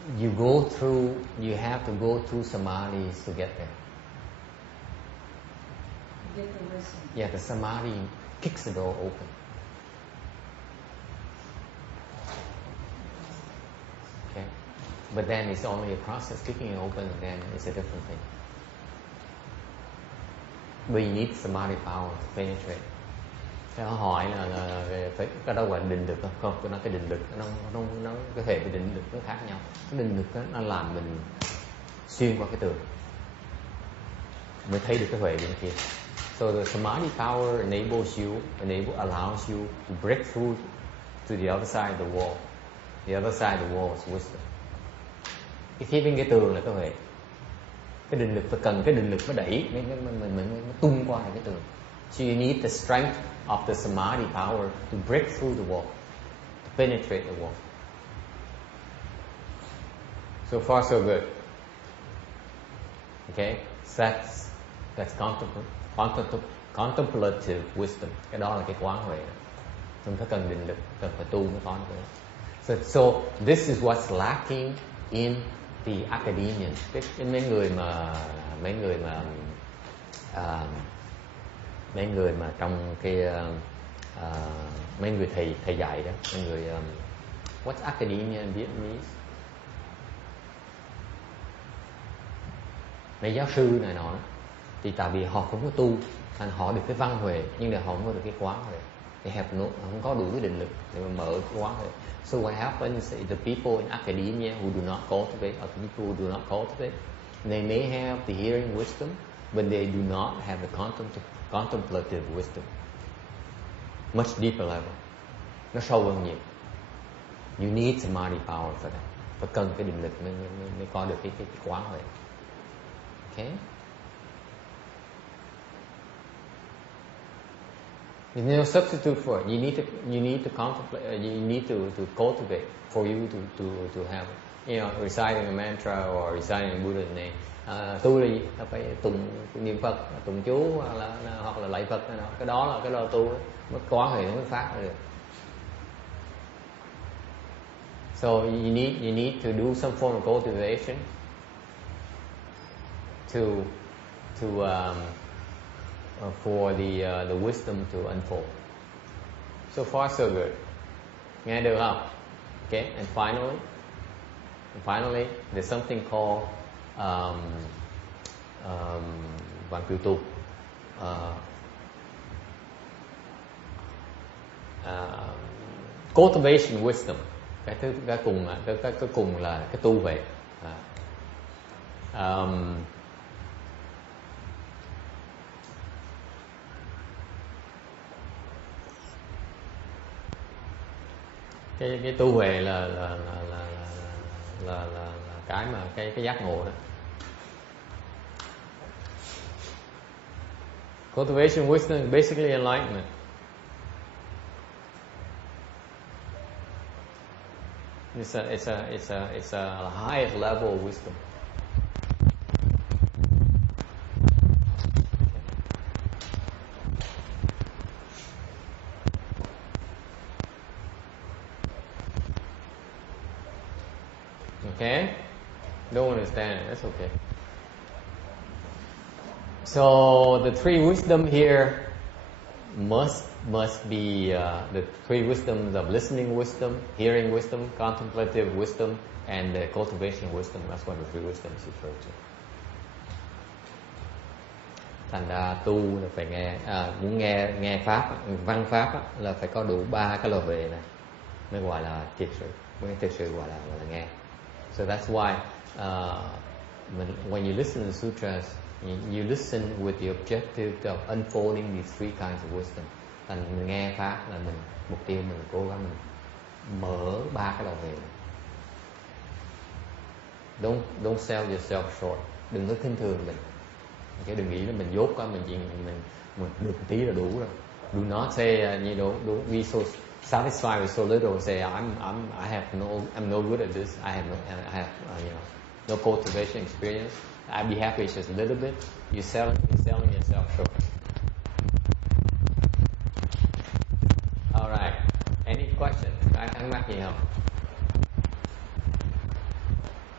you have to go through samadhis to get there. Get the wisdom. Yeah, the samadhi kicks the door open. Okay, but then it's only a process. Kicking it open, then it's a different thing. But you need samadhi power to penetrate. Thế họ hỏi là phải cái đó gọi là định lực không? Tôi nói cái định lực nó cái hệ cái định lực nó khác nhau. Cái định lực đó, nó làm mình xuyên qua cái tường mới thấy được cái huệ bên kia. So the samadhi power allows you to break through to the other side of the wall. The other side of the wall is wisdom. Cái phía bên cái tường là cái huệ. Cái định lực phải cần cái định lực mới đẩy mình tung qua cái tường. So you need the strength of the samadhi power to break through the wall, to penetrate the wall. So far so good. Okay, so that's contemplative wisdom. Cái đó là cái quán huệ. Chúng ta cần định lực, cần phải tu mới có được. So this is what's lacking in the academians. Mấy người mà trong cái mấy người thầy dạy đó, mấy người what's academia in Vietnamese? Mấy giáo sư này nọ đó. Thì tại vì họ không có tu, thành họ được cái văn huệ nhưng mà họ không có được cái quán huệ. They không có đủ cái định lực để mà mở cái quán huệ. So what happens is the people in academia who do not cultivate, or the people who do not cultivate, they may have the hearing wisdom, but they do not have the contemplative wisdom. Much deeper level. Nó sâu hơn nhiều. You need samadhi power for that. Phải cần cái định lực mới có được cái quán huệ. Okay? There's no substitute for it. You need to contemplate. You need to cultivate for you to have, reciting a mantra or reciting a Buddha's name. Tu là gì? Ta phải tụng niệm Phật, tụng chú hoặc là lạy Phật. Cái đó là tu. Mới quán huệ nó mới phát ra được. So you need to do some form of cultivation for the wisdom to unfold. So far so good. Nghe được không? Okay, and finally there's something called Vạn Cửu Tu. Cultivation wisdom. Cái cùng là cái tu về. Cái tu huệ là cái mà cái giác ngộ đó. Cultivation wisdom is basically enlightenment. It's a highest level of wisdom. Okay? Don't understand it. That's okay. So the three wisdom here must be the three wisdoms of listening wisdom, hearing wisdom, contemplative wisdom, and the cultivation wisdom. That's what the three wisdoms refer to. Thành ra tu là phải nghe, muốn nghe pháp, văn pháp là phải có đủ ba cái loại huệ này mới gọi là thiệt sự, mới thực sự gọi là nghe. So that's why when you listen to the sutras, you listen with the objective of unfolding these three kinds of wisdom. Thành mình nghe pháp là mục tiêu mình cố gắng mình mở ba cái đầu về. Don't sell yourself short. Đừng có khinh thường mình. Okay, đừng nghĩ là mình dốt quá, mình được một tí là đủ rồi. Do not say don't be so satisfied with so little. Say I'm no good at this. I have no cultivation experience. I'd be happy just a little bit. You're selling yourself short. All right. Any questions? Ai thắc mắc gì không?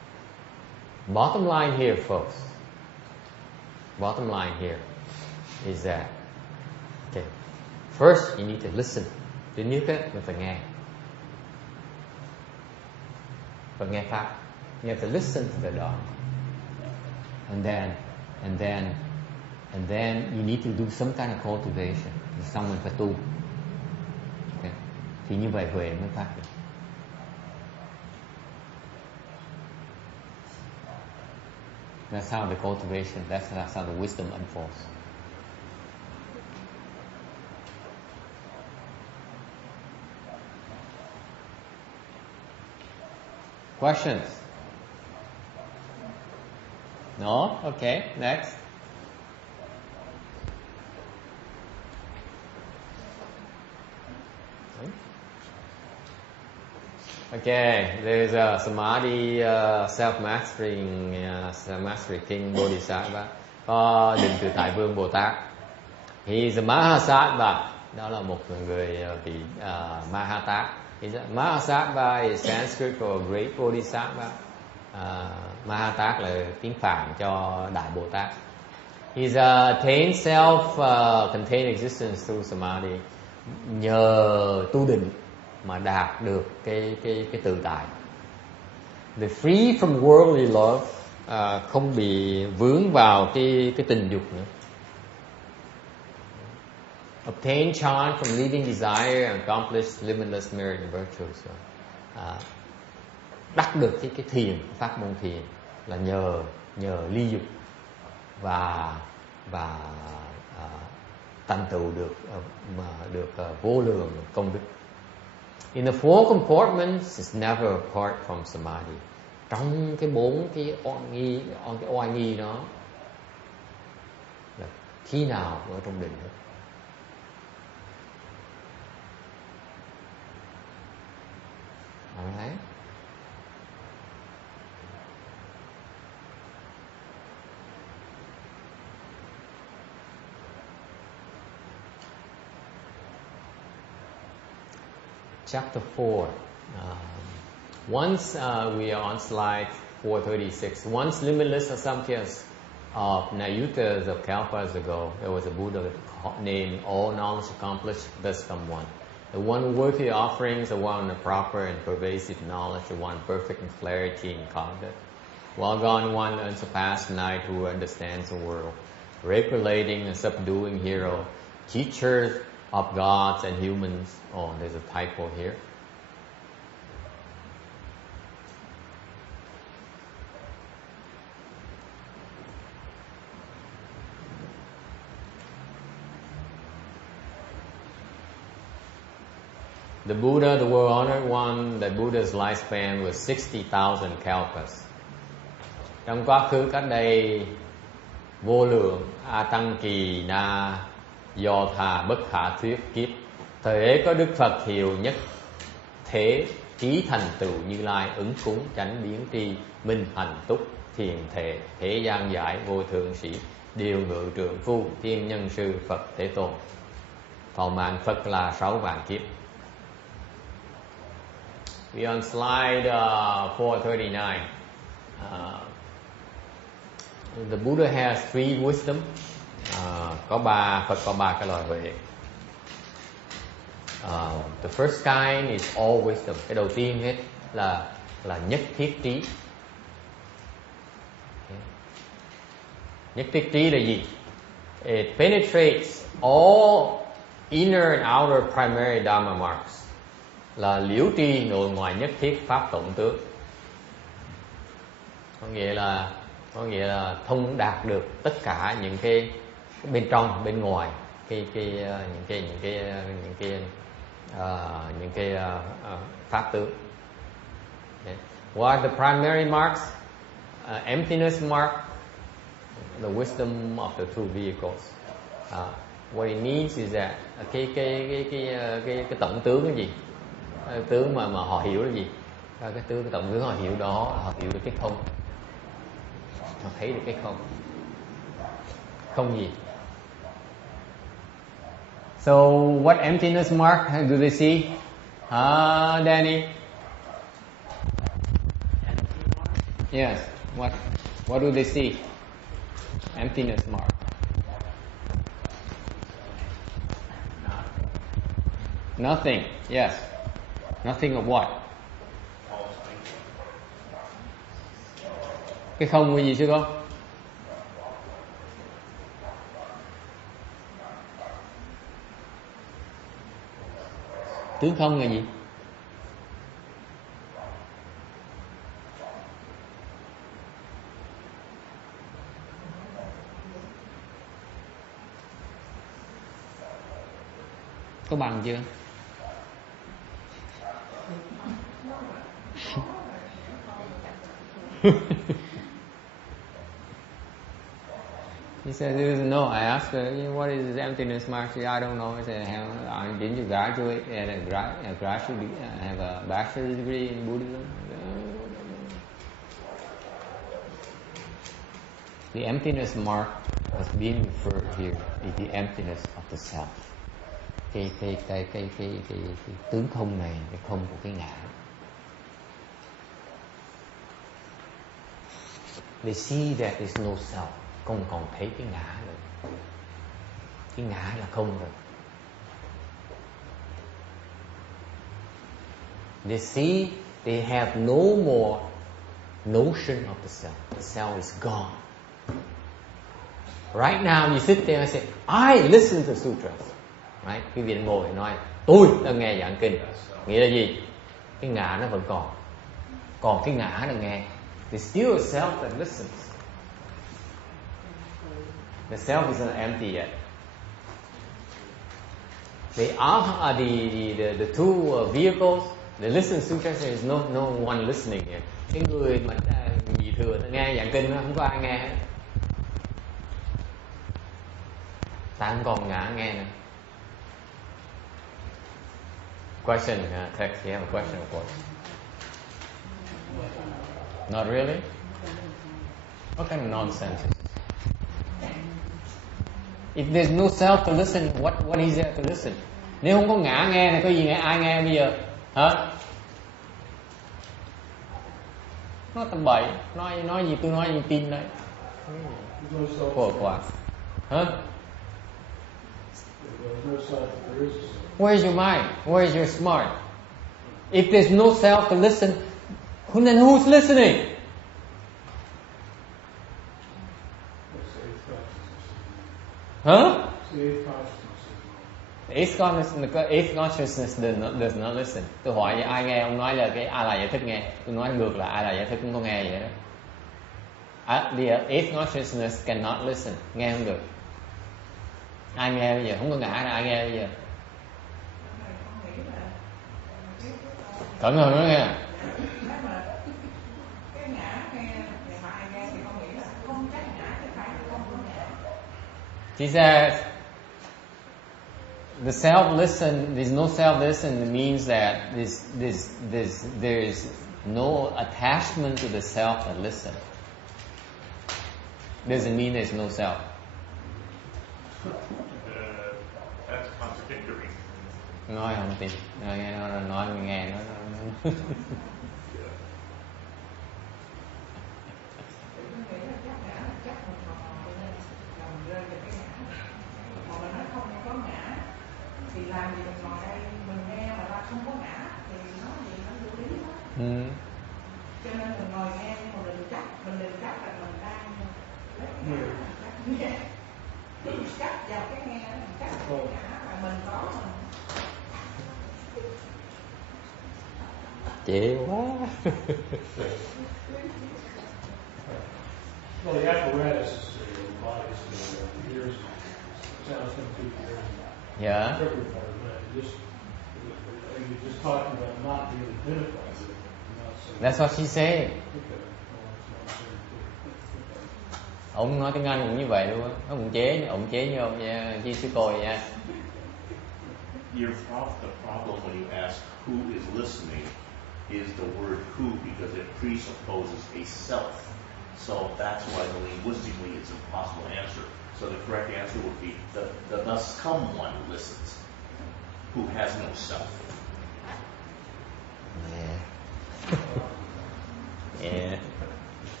Bottom line here, folks. Bottom line here is that, okay, first you need to listen. Thứ nhất á, mình phải nghe. Phải nghe pháp. You have to listen to the Dharma. And then you need to do some kind of cultivation. Xong mình phải tu. Okay. Thì như vậy huệ mới phát được. That's how the cultivation, that's how the wisdom unfolds. Questions? No? Okay, next. Okay, there's a Samadhi self-mastery King Bodhisattva. Có Định Tự Tại Vương Bồ Tát. He's a Mahasattva. Đó là một người vị Mahatát. Mahasattva is Sanskrit for Great Bodhisattva. Mahatát là tiếng Phạn cho Đại Bồ Tát. He's attained self-contained existence through Samadhi. Nhờ tu định mà đạt được cái tự tại. The free from worldly love, không bị vướng vào cái tình dục nữa. Obtain chant from leaving desire and accomplish limitless merit and virtues. Đắc được cái thiền, pháp môn thiền là nhờ ly dục và thành tựu được vô lượng công đức. In the four compartments, it's never apart from samadhi. Trong cái bốn cái oai nghi đó là khi nào ở trong định hết. Alright. Chapter 4. Once we are on slide 436. Once limitless assamkhya's of Nayutas of Kalpas ago, there was a Buddha named All Knowledge Accomplished, thus come one. The one worthy offerings, the one of proper and pervasive knowledge, the one perfect in clarity and conduct. While gone one unsurpassed knight who understands the world, regulating and subduing hero, teacher of gods and humans. Oh, there's a typo here. The Buddha, the world-honored one, the Buddha's lifespan was 60,000 kalpas. Trong quá khứ cách đây vô lượng A Tăng Kỳ Na Do Thà Bất Khả Thuyết kiếp, thời ấy có Đức Phật hiệu nhất thế trí thành tựu Như Lai, ứng cúng chánh biến tri, minh hành túc thiền thể, thế gian giải vô thượng sĩ, điều ngự trượng phu, thiên nhân sư Phật Thế Tôn. Thọ mạng Phật là 6 vạn kiếp. We on slide 439. The Buddha has 3 wisdom. Phật có 3 cái loại huệ. The first kind is all wisdom. Cái đầu tiên hết là nhất thiết trí. Nhất thiết trí là gì? It penetrates all inner and outer primary dharma marks. Là liễu tri nội ngoại nhất thiết pháp tổng tướng. Có nghĩa là thông đạt được tất cả những cái bên trong bên ngoài những cái pháp tướng. Okay. What are the primary marks? Emptiness mark, the wisdom of the two vehicles. What it means is that cái tổng tướng cái gì? Tướng mà họ hiểu là gì? Cái tổng tướng họ hiểu đó, họ hiểu được cái không. Họ thấy được cái không. Không gì? So what emptiness mark do they see? Danny? Yes. What do they see? Emptiness mark. Nothing. Yes. Nothing of what? Cái không là gì sư con? Tướng không là gì? Có bằng chưa? He said, no. I asked her, what is this emptiness mark? She said, I don't know. I said, didn't you graduate and have a bachelor's degree in Buddhism? The emptiness mark that's being referred here is the emptiness of the self. Cái tướng không này, cái không của cái ngã. They see that there's no self. Không còn thấy cái ngã nữa. Cái ngã là không rồi. They see they have no more notion of the self. The self is gone. Right now you sit there and say, I listen to sutras. Right? Quý vị ngồi nói, tôi đang nghe giảng kinh. Nghĩa là gì? Cái ngã nó vẫn còn. Còn cái ngã là nghe. There's still a self that listens. The self isn't empty yet. They are the two vehicles. The listen sutra says no one listening here. Cái người mà nhị thừa nghe giảng kinh nó không có ai nghe hết. Ta không còn ngã nghe nữa. Question, text. You have a question, of course. Not really? What kind of nonsense is this? If there's no self to listen, what is there to listen? Nếu không có ngã nghe thì có gì nghe ai nghe bây giờ? Hả? Nó tầm bậy, nói gì tôi nói gì tin đấy. Khổ quá. Hả? Where's your mind? Where's your smart? If there's no self to listen, then who's listening? Huh? Eighth consciousness does not listen. Tôi hỏi ai nghe, ông nói là cái ai là giải thích nghe. Tôi nói ngược lại, ai là giải thích cũng không nghe vậy đó. The eighth consciousness cannot listen. Nghe không được. Ai nghe bây giờ? Không có ngã là ai nghe bây giờ? Cẩn thận nói nghe. She says the self listen. There's no self listen. It means that there is no attachment to the self that listen. Doesn't mean there's no self. That's contradictory. Nói không tin. Nói nghe nó. Cho nên mình ngồi nghe nhưng mà mình chắc là mình đang lấy cái ngã nghe. Mình chắc vào cái nghe, mình chắc cái ngã là mình có mình. Chịu quá. Well, the apparatus is the body's the ears, sounds come through the ears. Yeah. Every part of that. You're just talking about not being identified with it. That's what she said. Ông nói tiếng Anh cũng như vậy luôn á. Nó cũng chế như ông nha, chi sư cô vậy nha. The problem when you ask who is listening is the word who, because it presupposes a self. So that's why linguistically it's impossible to answer. So the correct answer would be the thus come one who listens, who has no self. Yeah. Yeah.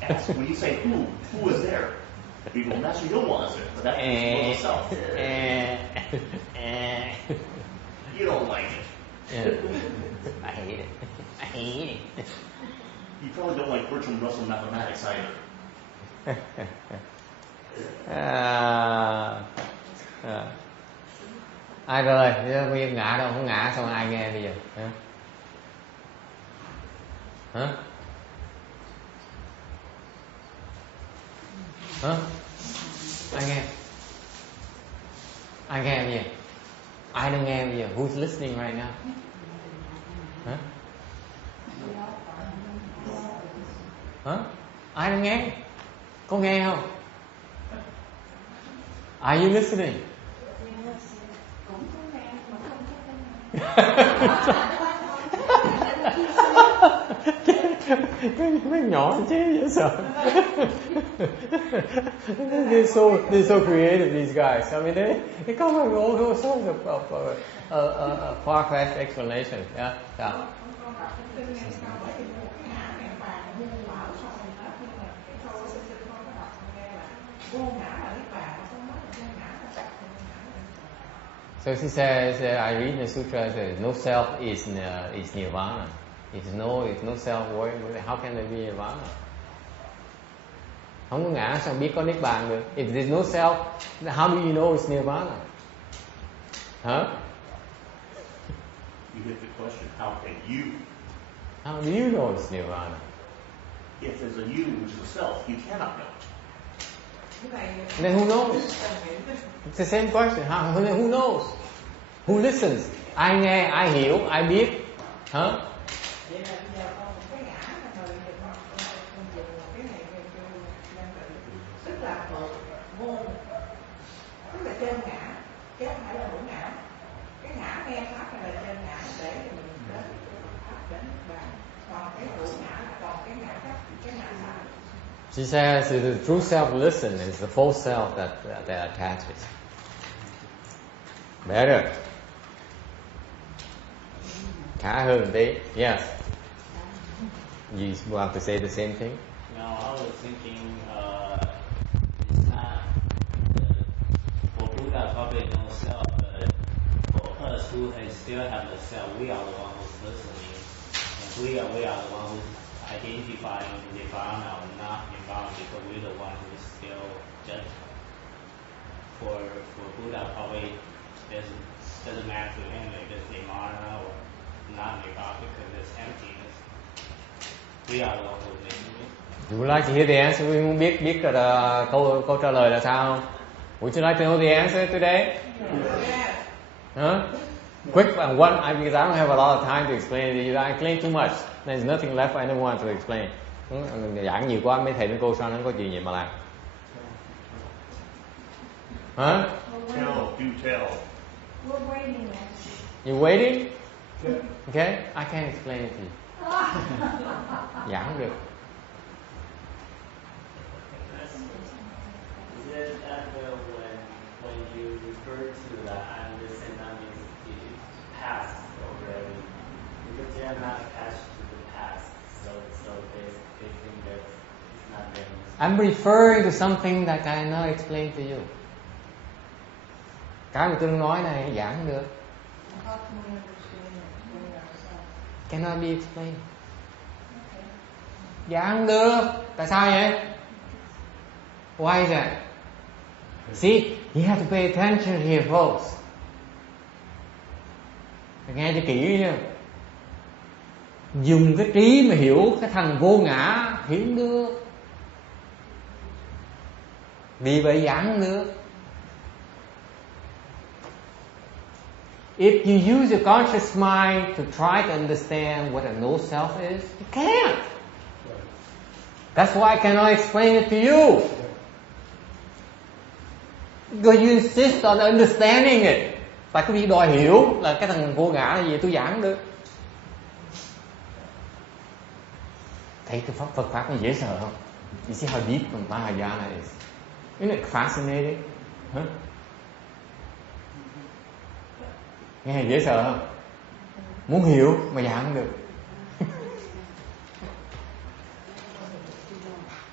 ask. When you say who is there? You go, Master, you don't want us there, but that's the self. You don't like it. I hate it. I hate it. You probably don't like Bertrand Russell mathematics either. Ai rồi, Nguyên ngã đâu, không ngã xong ai nghe bây giờ? Hả? Hả? Ai nghe? Ai nghe bây giờ? Ai đang nghe bây giờ? Who's listening right now? Hả? Hả? Ai đang nghe? Có nghe không? Are you listening? Mấy nhỏ chứ dễ sợ. They're so creative, these guys. I mean, they come up with all sorts of far-fetched explanations. Yeah. Yeah. So she says, I read in the sutra, says, no self is nirvana. It's no self. How can there be nirvana? Không có ngã sao biết có niết bàn được? If there's no self, how do you know it's nirvana? Huh? You hit the question, how can you? How do you know it's nirvana? If there's a you, which is a self, you cannot know. Then who knows? It's the same question. Who knows? Who listens? Ai nghe, ai hiểu, ai biết? Hả? She says the true self listen is the false self that attaches. Better. Khá hơn tí. Yes. You want to say the same thing? No, I was thinking it's not for Buddha probably no self, but for us who still have the self, we are the one who's listening, and we are the one who's identifying nirvana or not nirvana, because we're the one who's still judging. For Buddha probably doesn't matter to him if it's nirvana or not nirvana, because it's emptiness. We are the one who's making it. You would like to hear the answer? We muốn biết là câu trả lời là sao không? Would you like to know the answer today? Yes. Huh? Quick and one, because I don't have a lot of time to explain it to you. I explain too much. There's nothing left for anyone to explain. Giảng nhiều quá, mấy thầy mấy cô sao nó có chuyện gì mà làm? Huh? Tell, do tell. We're waiting. You waiting? Okay, I can't explain it to you. Giảng không được. Is it that when you refer to that I'm listening, that means it's past already, because they are not attached to the past, so they think that it's not them. I'm referring to something that I cannot explain to you. Cái mà tôi nói này giảng không được. Cannot be explained. Giảng không được. Tại sao vậy? Why is that? See, you have to pay attention here, folks. Nghe cho kỹ nha. Dùng cái trí mà hiểu cái thằng vô ngã hiểu không được. Vì vậy giảng không được. If you use your conscious mind to try to understand what a no self is, you can't. That's why I cannot explain it to you. Because you insist on understanding it. Tại cái việc đòi hiểu là cái thằng vô ngã là gì tôi giảng không được. Thấy cái Phật Pháp nó dễ sợ không? You see how deep Mahayana is. Isn't it fascinating? Huh? Nghe dễ sợ không? Muốn hiểu mà giảng không được.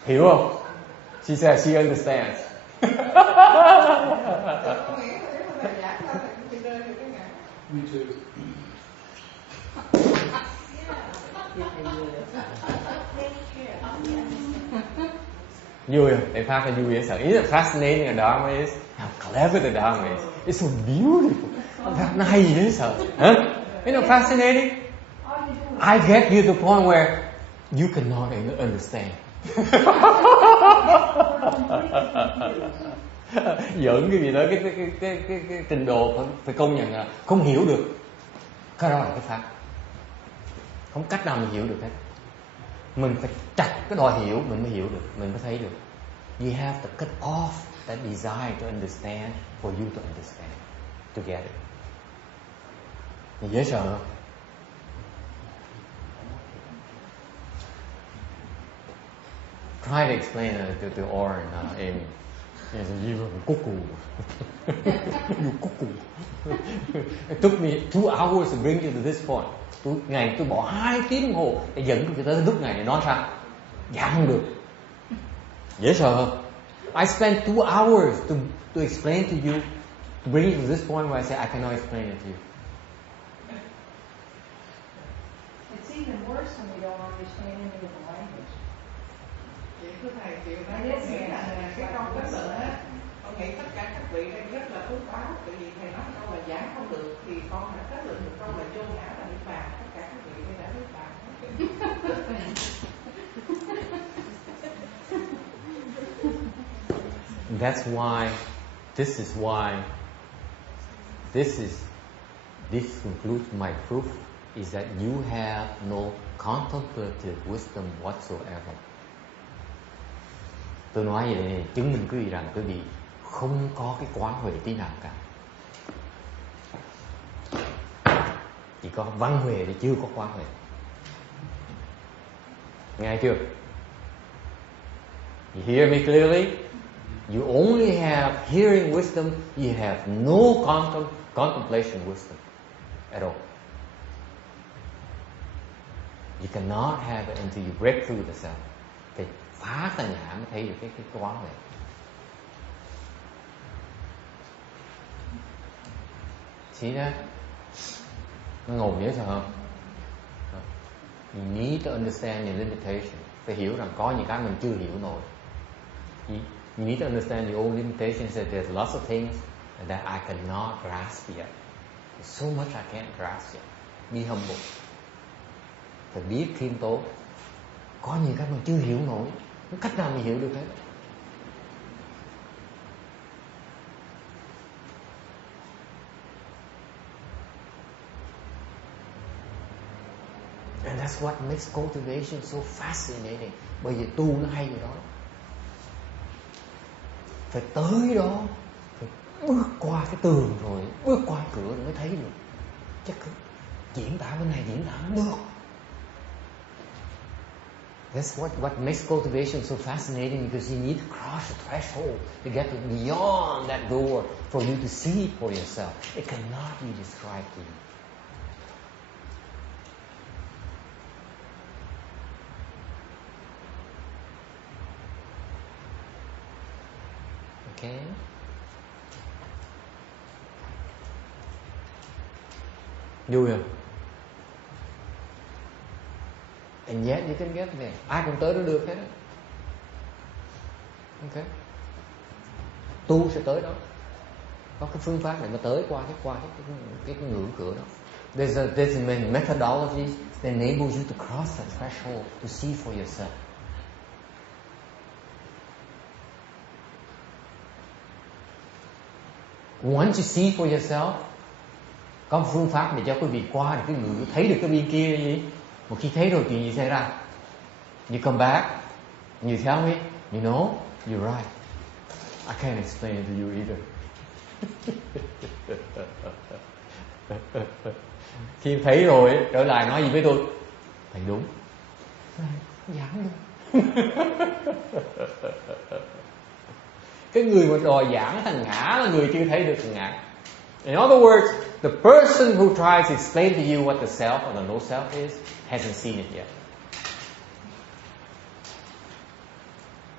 Hiểu không? She says she understands. Me too. Vui không? Để Pháp là vui dễ sợ. Isn't it fascinating the Dharma is? How clever the Dharma is. It's so beautiful. Pháp nó hay dễ sợ. Huh? Isn't it fascinating? I get you to the point where you cannot understand. Giỡn cái gì đó, cái trình độ phải công nhận là không hiểu được. Cái đó là cái Pháp. Không cách nào mình hiểu được hết. Mình phải chặt cái đòi hiểu mình mới hiểu được, mình mới thấy được. You have to cut off that desire to understand for you to understand, to get it. Thì dễ sợ không? Try to explain to Oren, Amy. He said, you are cuckoo. You cuckoo. It took me 2 hours to bring you to this point. Ngày tôi bỏ 2 tiếng đồng hồ để dẫn tôi tới lúc này để nói sao? Dạ không được. Dễ sợ không? I spent 2 hours to explain to you, to bring you to this point where I say I cannot explain it to you. It's even worse when we don't understand any of the language. Vậy thưa thầy, kiểu đó có nghĩa là cái câu kết luận á, con nghĩ tất cả các vị đây rất là phước báo, tại vì thầy nói câu là giảng không được thì con đã kết luận được câu là vô ngã là niết bàn, tất cả các vị đây đã niết bàn. That's why, this concludes my proof, is that you have no contemplative wisdom whatsoever. Tôi nói vậy này chứng minh quý vị rằng quý vị không có cái quán huệ tí nào cả. Chỉ có văn huệ thì chưa có quán huệ. Nghe chưa? You hear me clearly? You only have hearing wisdom, you have no contemplation wisdom at all. You cannot have it until you break through the self. Thì phá tà nhã mới thấy được cái quán này. See that? Nó ngầu dễ sợ không? You need to understand your limitation. Phải hiểu rằng có những cái mình chưa hiểu nổi. You need to understand your own limitations, that there's lots of things that I cannot grasp yet. There's so much I can't grasp yet. Be humble. Phải biết khiêm tốn. Có nhiều cái mình chưa hiểu nổi. Không cách nào mình hiểu được hết. And that's what makes cultivation so fascinating. Bởi vì tu nó hay rồi đó. Phải tới đó, phải bước qua cái tường rồi, bước qua cửa rồi mới thấy được. Chắc diễn tả bên này diễn tả không được. That's what makes cultivation so fascinating, because you need to cross the threshold to get to beyond that door for you to see it for yourself. It cannot be described to you. Okay. Vui không? And yet you can get there. Ai cũng tới đó được hết á. Okay. Tu sẽ tới đó. Có cái phương pháp để mà tới qua cái ngưỡng cửa đó. There's a methodology that enables you to cross that threshold, to see for yourself. Once you see for yourself, có một phương pháp để cho quý vị qua được cái ngưỡng, thấy được cái bên kia là gì. Một khi thấy rồi chuyện gì xảy ra? You come back, and you tell me, you know, you're right. I can't explain it to you either. Khi thấy rồi, trở lại nói gì với tôi? Thầy đúng. Giảng được. Cái người mà đòi giảng thằng ngã là người chưa thấy được thằng ngã. In other words, the person who tries to explain to you what the self or the no self is hasn't seen it yet.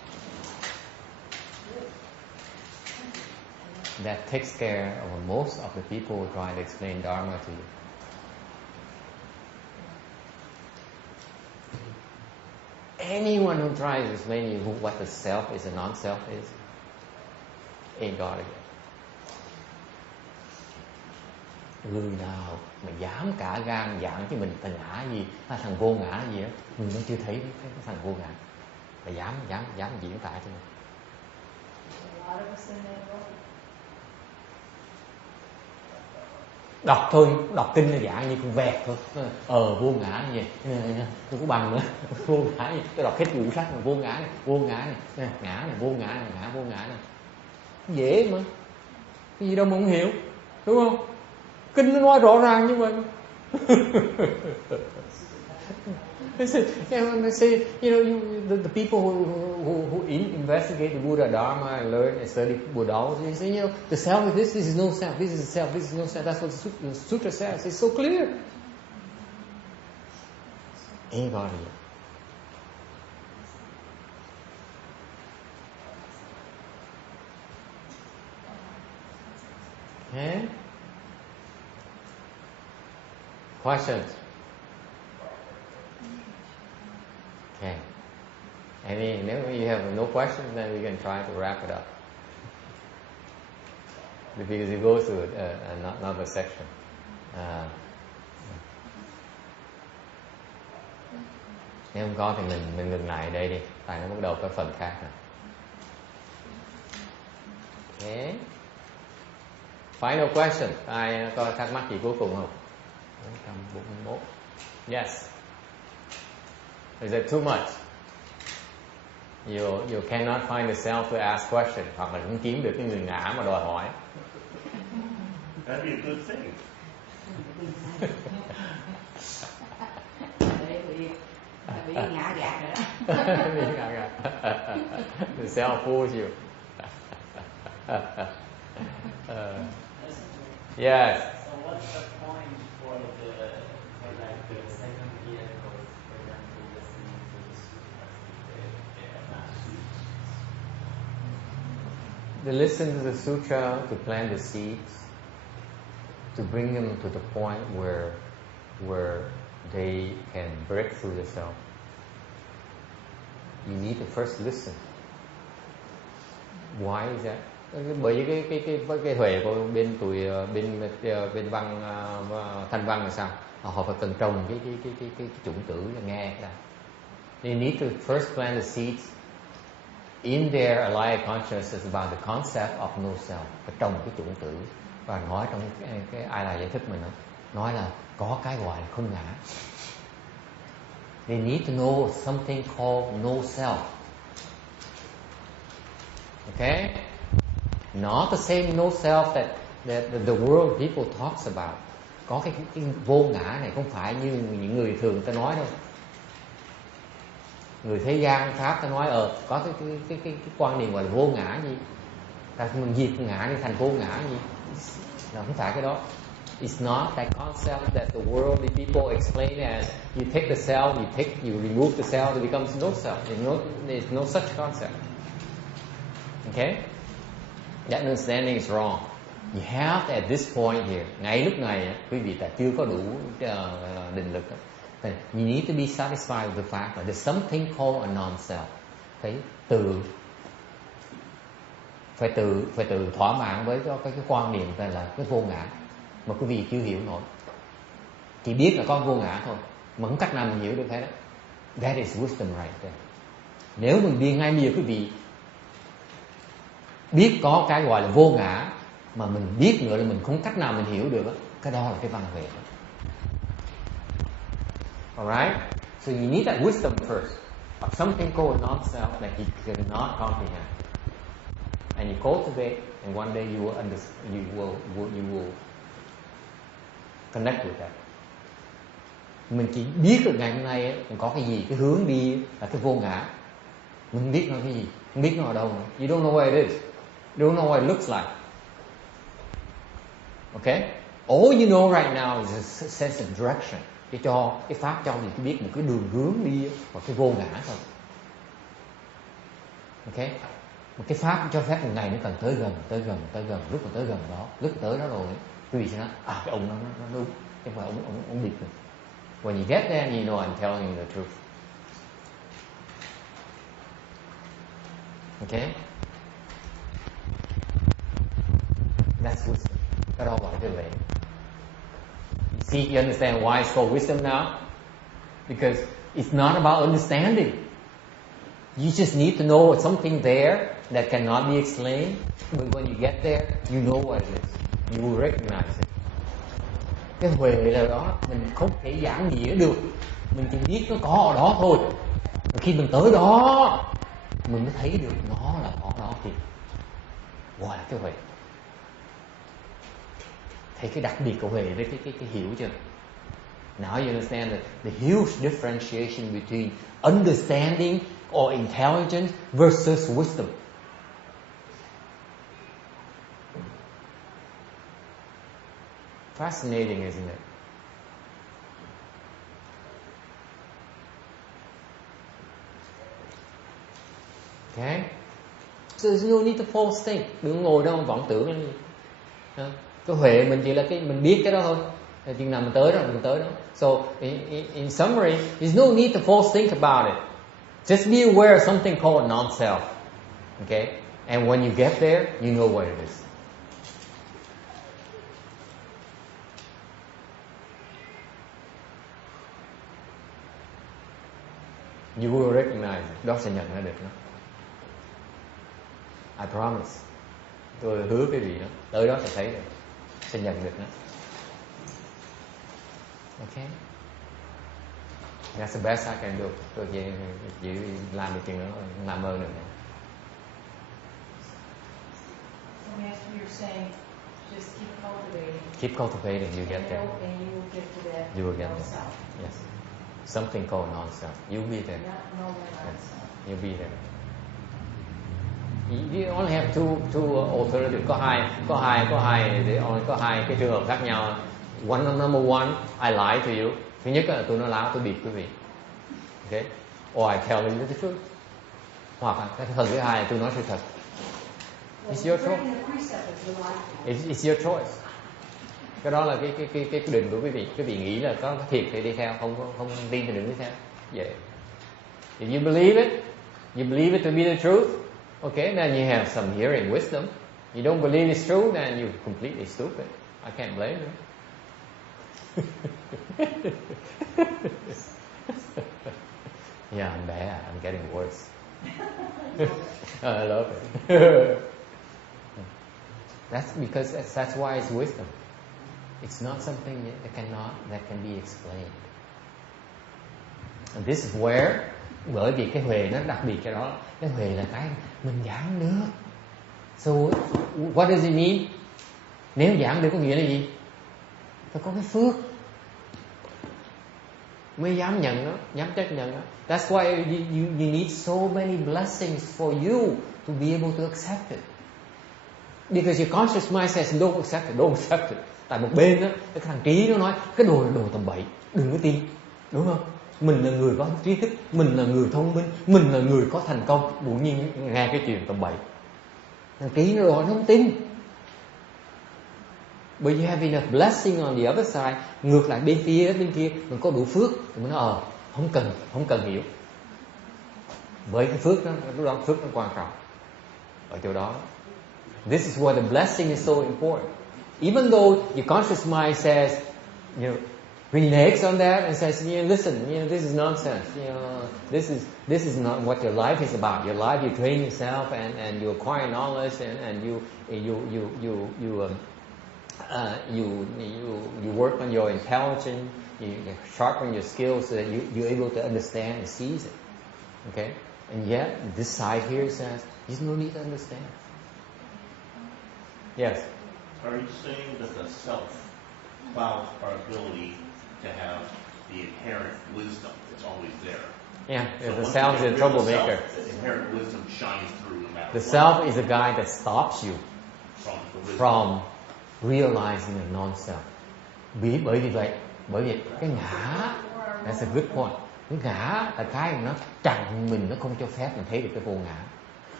that takes care of most of the people who try to explain Dharma to you. Anyone who tries to explain to you what the self is and non-self is, ain't got it yet. Người nào mà dám cả gan giảng cho mình thằng ngã gì, thằng vô ngã gì đó, mình vẫn chưa thấy cái thằng vô ngã. Mà dám diễn tả cho mình. Đọc thôi, đọc kinh là giảng như con vẹt thôi. Vô ngã gì, tôi có bằng nữa. Vô ngã gì, tôi đọc hết quyển sách mà vô ngã này, ngã này, vô ngã này, ngã vô ngã này. Dễ mà. Cái gì đâu mà không hiểu, đúng không? Kinh nó nói rõ ràng như vậy. They say, the people who investigate the Buddha Dharma and learn and study Buddhism, they say, the self is this is no self, this is the self, this is no self. That's what the sutra says. It's so clear. Ain't got it. Okay? Questions? Okay. Nếu you have no questions, then we can try to wrap it up. Because it goes to another section. Nếu không có thì mình ngừng lại đây đi. Tại nó bắt đầu cái phần khác rồi. Okay. Final question. Ai có thắc mắc gì cuối cùng không? 441. Yes. Is that too much? You cannot find the self to ask questions, hoặc là không kiếm được cái người ngã mà đòi hỏi. That'd be a good thing. Bị ngã gạt rồi đó. Bị ngã gạt. The self fools you. Yes. So what's the point for the second vehicle, for example, listening to the sutras if they are not sutras? They listen to the sutra to plant the seeds, to bring them to the point where they can break through the self. You need to first listen. Why is that? Bởi vì cái huệ của bên văn thanh văn là sao? Họ phải cần trồng cái chủng tử là nghe ra. They need to first plant the seeds in their alive consciousness about the concept of no self. Phải trồng cái chủng tử và nói trong cái ai là giải thích mình nói là có cái gọi là không ngã. They need to know something called no self. Okay? Not the same no self that the world people talks about. Có cái vô ngã này không phải như những người thường ta nói đâu. Người thế gian Pháp ta nói có cái quan niệm gọi là vô ngã gì. Ta mình diệt ngã đi thành vô ngã gì. Nó không phải cái đó. It's not that concept that the worldly people explain as you take the self, you remove the self, it becomes no self. There's no such concept. Okay? That understanding is wrong. You have to, at this point here, ngay lúc này quý vị ta chưa có đủ định lực. You need to be satisfied with the fact that there's something called a non-self. Phải tự thỏa mãn với cái quan niệm là cái vô ngã mà quý vị chưa hiểu nổi. Chỉ biết là con vô ngã thôi, mà không cách nào mình hiểu được hết đó. That is wisdom right there. Nếu mình biết ngay bây giờ quý vị biết có cái gọi là vô ngã mà mình biết nữa là mình không cách nào mình hiểu được đó, cái đó là cái văn huệ. Alright? So you need that wisdom first of something called non-self that you cannot comprehend. And you cultivate, and one day you will connect with that. Mình chỉ biết được ngày hôm nay mình có cái gì, cái hướng đi là cái vô ngã. Mình không biết nó cái gì, không biết nó ở đâu nữa. You don't know where it is. You don't know what it looks like. Okay? All you know right now is a sense of direction. Cái pháp cho mình chỉ biết một cái đường hướng đi và cái vô ngã thôi. Okay? Một cái pháp cho phép một ngày nó cần tới gần, lúc mà tới gần đó, lúc mà tới đó rồi, quý vị sẽ nói, cái ông nó đúng, chứ không phải ông bịp được. When you get there, you know I'm telling you the truth. Okay? That's wisdom. Cái đó gọi là vậy. You see, you understand why it's called wisdom now? Because it's not about understanding. You just need to know something there that cannot be explained. But when you get there, you know what it is. You will recognize it. Cái huệ là đó, mình không thể giảng nghĩa được. Mình chỉ biết nó có ở đó thôi. Và khi mình tới đó, mình mới thấy được nó là có đó thì gọi là cái huệ. Thấy cái đặc biệt của huệ với cái hiểu chưa? Now you understand the huge differentiation between understanding or intelligence versus wisdom. Fascinating, isn't it? Okay? So there's no need to false think. Đừng ngồi đó vọng tưởng. Cái huệ mình chỉ là mình biết cái đó thôi. Chừng nào mình tới đó. So in summary, there's no need to false think about it. Just be aware of something called non-self. Okay? And when you get there, you know what it is. You will recognize it. Đó sẽ nhận ra được nó. I promise. Tôi hứa cái gì đó. Tới đó sẽ thấy được. Sẽ nhận được nó. Okay? That's the best I can do. Tôi chỉ làm được chuyện đó, làm ơn được. So Master, you're saying just keep cultivating. Keep cultivating, you get there. And you will get to that. You will get there. non-self. Yes. Something called non-self. You'll be there. Not no non-self. You'll be there. You only have two alternatives. Có hai cái trường hợp khác nhau. Number one, I lie to you. Thứ nhất là tôi nói láo, tôi bịp quý vị. Okay? Or I tell you the truth. Hoặc là cái phần thứ hai là tôi nói sự thật. It's your choice. It's your choice. Cái đó là cái quyết định của quý vị. Quý vị nghĩ là có thiệt thì đi theo, không tin thì đừng đi theo. Vậy. If you believe it to be the truth, okay, then you have some hearing wisdom. You don't believe it's true, then you're completely stupid. I can't blame you. Yeah, I'm bad. I'm getting worse. I love it. That's because that's why it's wisdom. It's not something that can be explained. And this is where, bởi vì cái huệ nó đặc biệt cái đó. Cái huệ là cái mình giảng được. So what does it mean? Nếu giảng được có nghĩa là gì? Phải có cái phước mới dám nhận nó, dám chấp nhận nó. That's why you need so many blessings for you to be able to accept it. Because your conscious mind says don't accept it. Tại một bên đó, cái thằng trí nó nói cái đồ là đồ tầm bậy, đừng có tin, đúng không? Mình là người có trí thức, mình là người thông minh, mình là người có thành công, bỗng nhiên nghe cái chuyện tầm bậy. Thằng trí nó rồi nó không tin. But you have enough blessing on the other side. Ngược lại bên kia mình có đủ phước thì mình nói không cần hiểu. Với cái phước đó, lúc đó phước nó quan trọng ở chỗ đó. This is why the blessing is so important. Even though your conscious mind says, reneges on that and says, listen, this is nonsense. This is not what your life is about. Your life, you train yourself and you acquire knowledge and you work on your intelligence, you sharpen your skills so that you're able to understand and seize it. Okay? And yet, this side here says, there's no need to understand. Yes? Are you saying that the self clouds our ability to have the inherent wisdom that's always there? Yeah, So the self is a troublemaker. The inherent wisdom shines through no matter The what. self is a guy that stops you from realizing a non-self. Bởi vì cái ngã, that's a good point. Cái ngã là cái nó chặn mình, nó không cho phép mình thấy được cái vô ngã.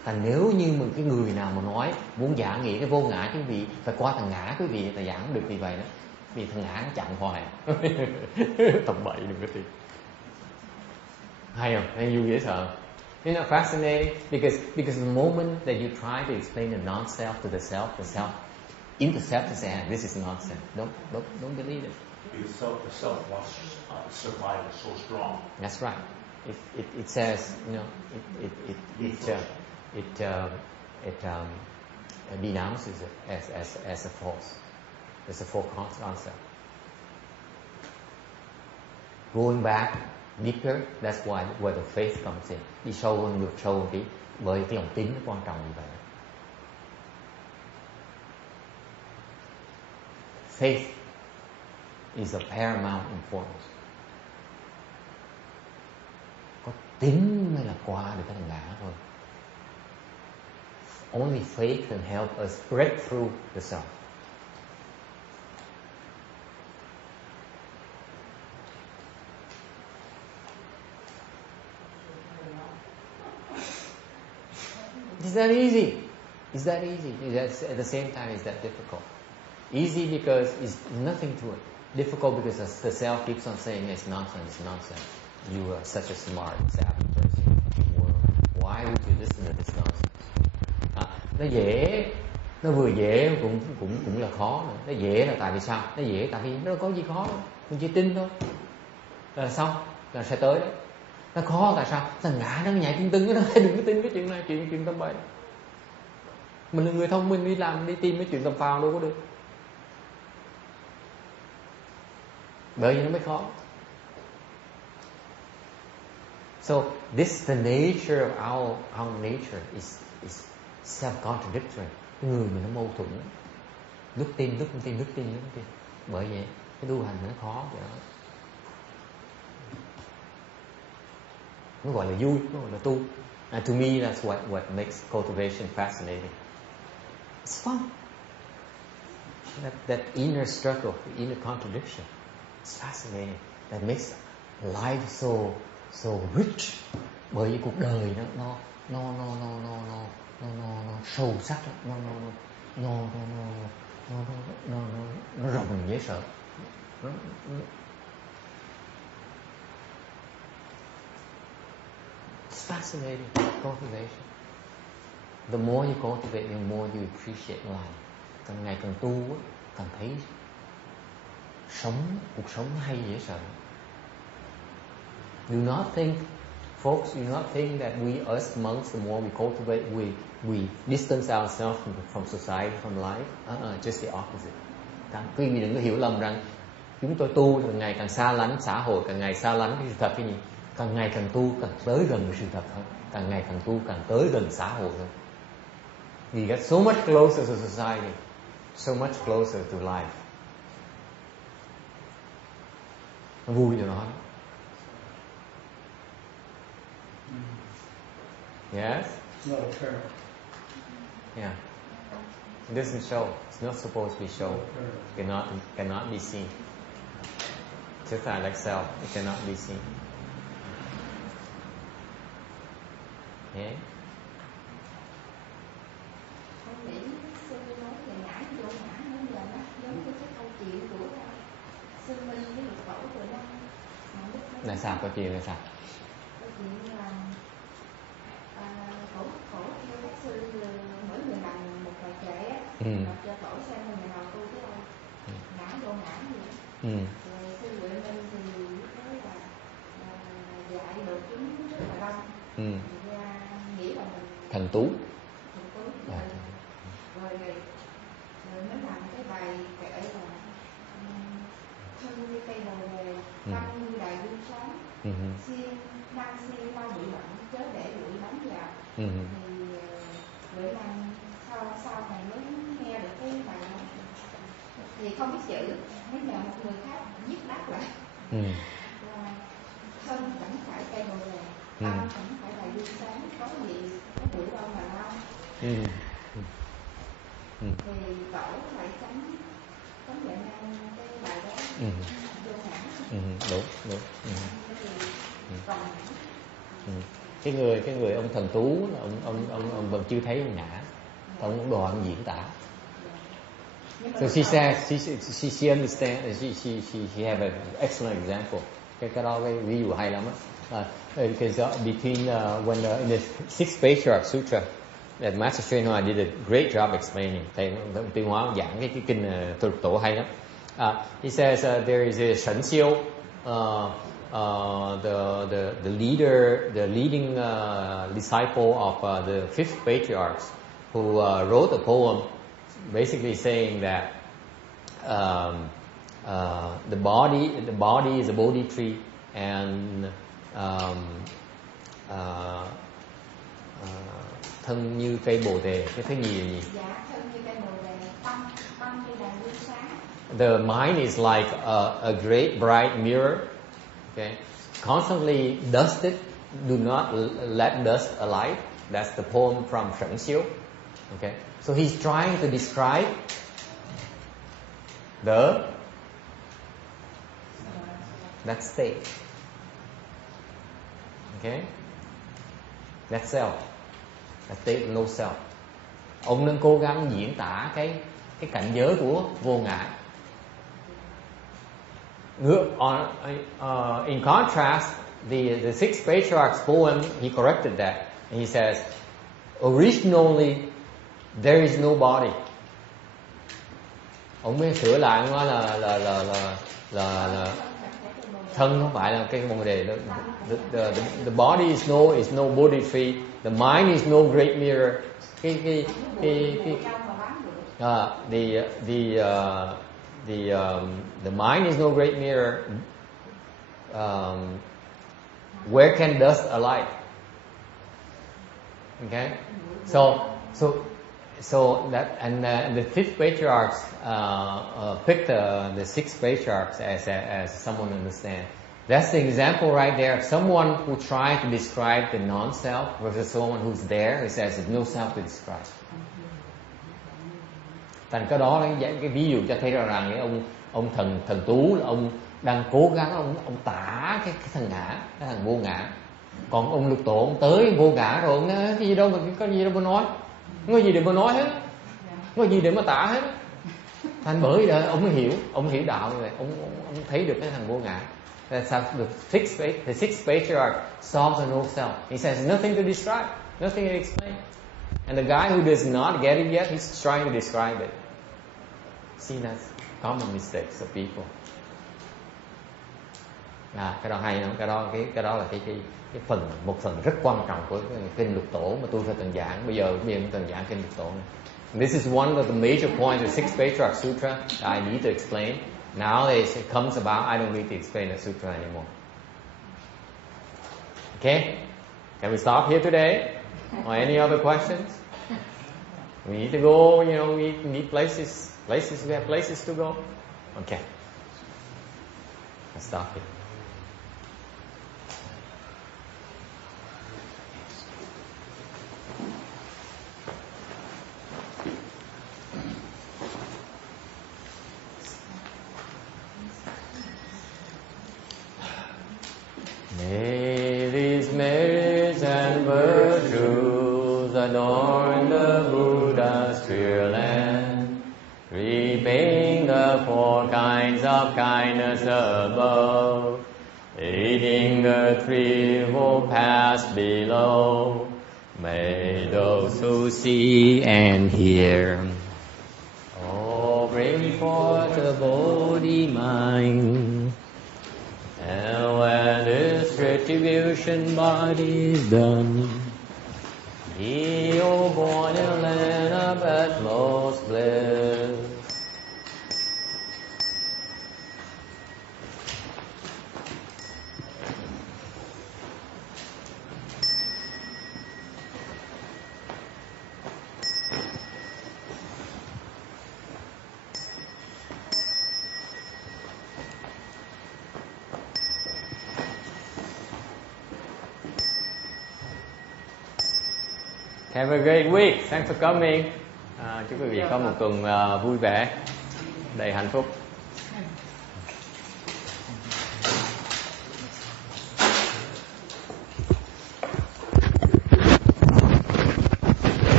Thành nếu như một cái người nào mà nói muốn giảng nghĩa cái vô ngã quý vị phải qua thằng ngã quý vị là giảng không được vì vậy đó. Vì thằng ngã nó chặn hoài. Tầm bậy đừng có tìm. Hay không? Hay vui dễ sợ. Isn't that fascinating? Because the moment that you try to explain the non-self to the self intercepts and says, this is nonsense. Don't believe it. Because the self wants survival so strong. That's right. It says, you know, it denounces it as a false. It's a false concept. Going back deeper, that's where the faith comes in. Đi sâu hơn, ngược sâu hơn tí, bởi cái lòng tín nó quan trọng như vậy. Faith is of paramount importance. Có tín mới là qua được cái thằng ngã thôi. Only faith can help us break through the self. Is that easy? Is that easy? At the same time, is that difficult? Easy because it's nothing to it. Difficult because the self keeps on saying it's nonsense, it's nonsense. You are such a smart, savvy person. Why would you listen to this nonsense? Nó dễ, nó vừa dễ cũng là khó nữa. Nó dễ là tại vì sao? Nó dễ tại vì nó đâu có gì khó đâu. Mình chỉ tin thôi. Là xong, là sẽ tới đấy. Nó khó tại sao? Thằng ngã nó nhảy tưng tưng đó, đừng có tin cái chuyện này, chuyện tầm bậy. Mình là người thông minh đi làm đi tin mấy chuyện tầm phào đâu có được. Bởi vì nó mới khó. So this the nature of our nature is self-contradictory. Cái người mình nó mâu thuẫn. Lúc tin, lúc không tin, lúc tin, lúc không tin. Bởi vậy cái tu hành nó khó vậy đó. Nó gọi là vui, nó gọi là tu. And to me that's what makes cultivation fascinating. It's fun. That inner struggle, the inner contradiction. It's fascinating. That makes life so rich. Bởi vì cuộc đời nó sâu sắc lắm, nó rộng dễ sợ. It's fascinating, cultivation. The more you cultivate, the more you appreciate life. Càng ngày càng tu, càng thấy cuộc sống hay dễ sợ. Do not think, folks, do not think that we, us monks, the more we cultivate, we distance ourselves from society, from life. Just the opposite. Quý vị đừng có hiểu lầm rằng chúng tôi tu càng ngày càng xa lánh xã hội, càng ngày xa lánh cái sự thật cái gì. Càng ngày càng tu càng tới gần cái sự thật hơn, càng ngày càng tu càng tới gần xã hội hơn. We get so much closer to society, so much closer to life. Nó vui cho nó. Yes? It's not apparent. Yeah. It doesn't show. It's not supposed to be shown. Cannot be seen. Just like self, it cannot be seen. Yeah. Con nghĩ sư nói về ngã vô ngã nó giờ nó giống như cái câu chuyện của sư Minh với lục tổ của năm. Là sao? Câu chuyện là sao? Câu chuyện là tổ kêu các sư mỗi người làm một bài kệ á, cho tổ xem người nào tu tới đâu, ngã vô ngã gì. Rồi sư Huệ Minh thì nói là dạy được chúng rất là đông. Nghĩ là mình thần tú rồi mới làm cái bài kệ là thân như cây bồ đề, tâm như đại dương sáng, năng siêu mau bị bận chớ để bụi bám vào. Thì bữa năm sau này mới nghe được cái bài đó thì không biết chữ, mới nhờ một người khác viết đáp lại. Thân chẳng phải cây bồ đề, tâm chẳng phải đại dương sáng, có gì có bụi đâu mà lo. Thì tổ lại chấm Vậy nên cái bài đó vô ngã. Đúng. Còn cái người ông thần tú, ông vẫn chưa thấy ngã, ông đoạn diễn tả. So she says she understands, she have an excellent example. Cái đó cái ví dụ hay lắm á. Because between when in the Sixth Patriarch Sutra, that Master Sri Hoa did a great job explaining. Thầy Tuyên Hóa giảng cái kinh thực tổ hay lắm. He says there is a Shen Xiu, the leading disciple of the fifth patriarch, who wrote a poem, basically saying that the body is a Bodhi tree, and thân như cây bồ đề. Cái thứ gì? Dạ, thân như cây bồ đề, tâm như đèn gương sáng. The mind is like a great bright mirror. Okay, constantly dusted. Do not let dust alight. That's the poem from Shen Xiu. Okay, so he's trying to describe that state. Okay, that self, that state of no self. Ông đang cố gắng diễn tả cái cảnh giới của vô ngã. In contrast, the Sixth Patriarch's poem, he corrected that, and he says, originally there is no body. Ông mới sửa lại, nói là thân không phải là cái bồ đề. The body is no Bodhi tree. The mind is no great mirror. The mind is no great mirror. Where can dust alight? Okay, so that, and the fifth patriarch picked the sixth patriarchs as someone to understand. That's the example right there of someone who tried to describe the non-self versus someone who's there who says there's no self to describe. Thành cái đó cái ví dụ cho thấy rằng cái ông thần tú là ông đang cố gắng ông tả cái thằng ngã, cái thằng vô ngã. Còn ông lục tổ ông tới vô ngã rồi ông nói cái gì đâu mà có gì đâu mà nói, không có gì để mà nói hết, không có gì để mà tả hết. Thành bởi vậy ông hiểu đạo như vậy, ông thấy được cái thằng vô ngã. That's how the sixth patriarch saw the no self. He says nothing to describe, nothing to explain. And the guy who does not get it yet, he's trying to describe it. See, that's common mistakes of people. Cái đó hay không? Cái đó là một phần rất quan trọng của kinh lục tổ mà tôi phải từng giảng. Bây giờ từng giảng kinh lục tổ này. This is one of the major points of Sixth Patriarch Sutra that I need to explain. Nowadays it comes about, I don't need to explain the sutra anymore. Okay? Can we stop here today? Or any other questions? We need to go, we need places. We have places to go. Okay. Let's stop here. May these merits and virtues adorn the Buddha's pure land, repaying the four kinds of kindness above, aiding the threefold paths below. May those who see and hear all bring forth the Bodhi mind. And when this retribution body is done, ye O born in land of utmost bliss. Have a great week. Thanks for coming. Chúc quý vị có một tuần vui vẻ, đầy hạnh phúc.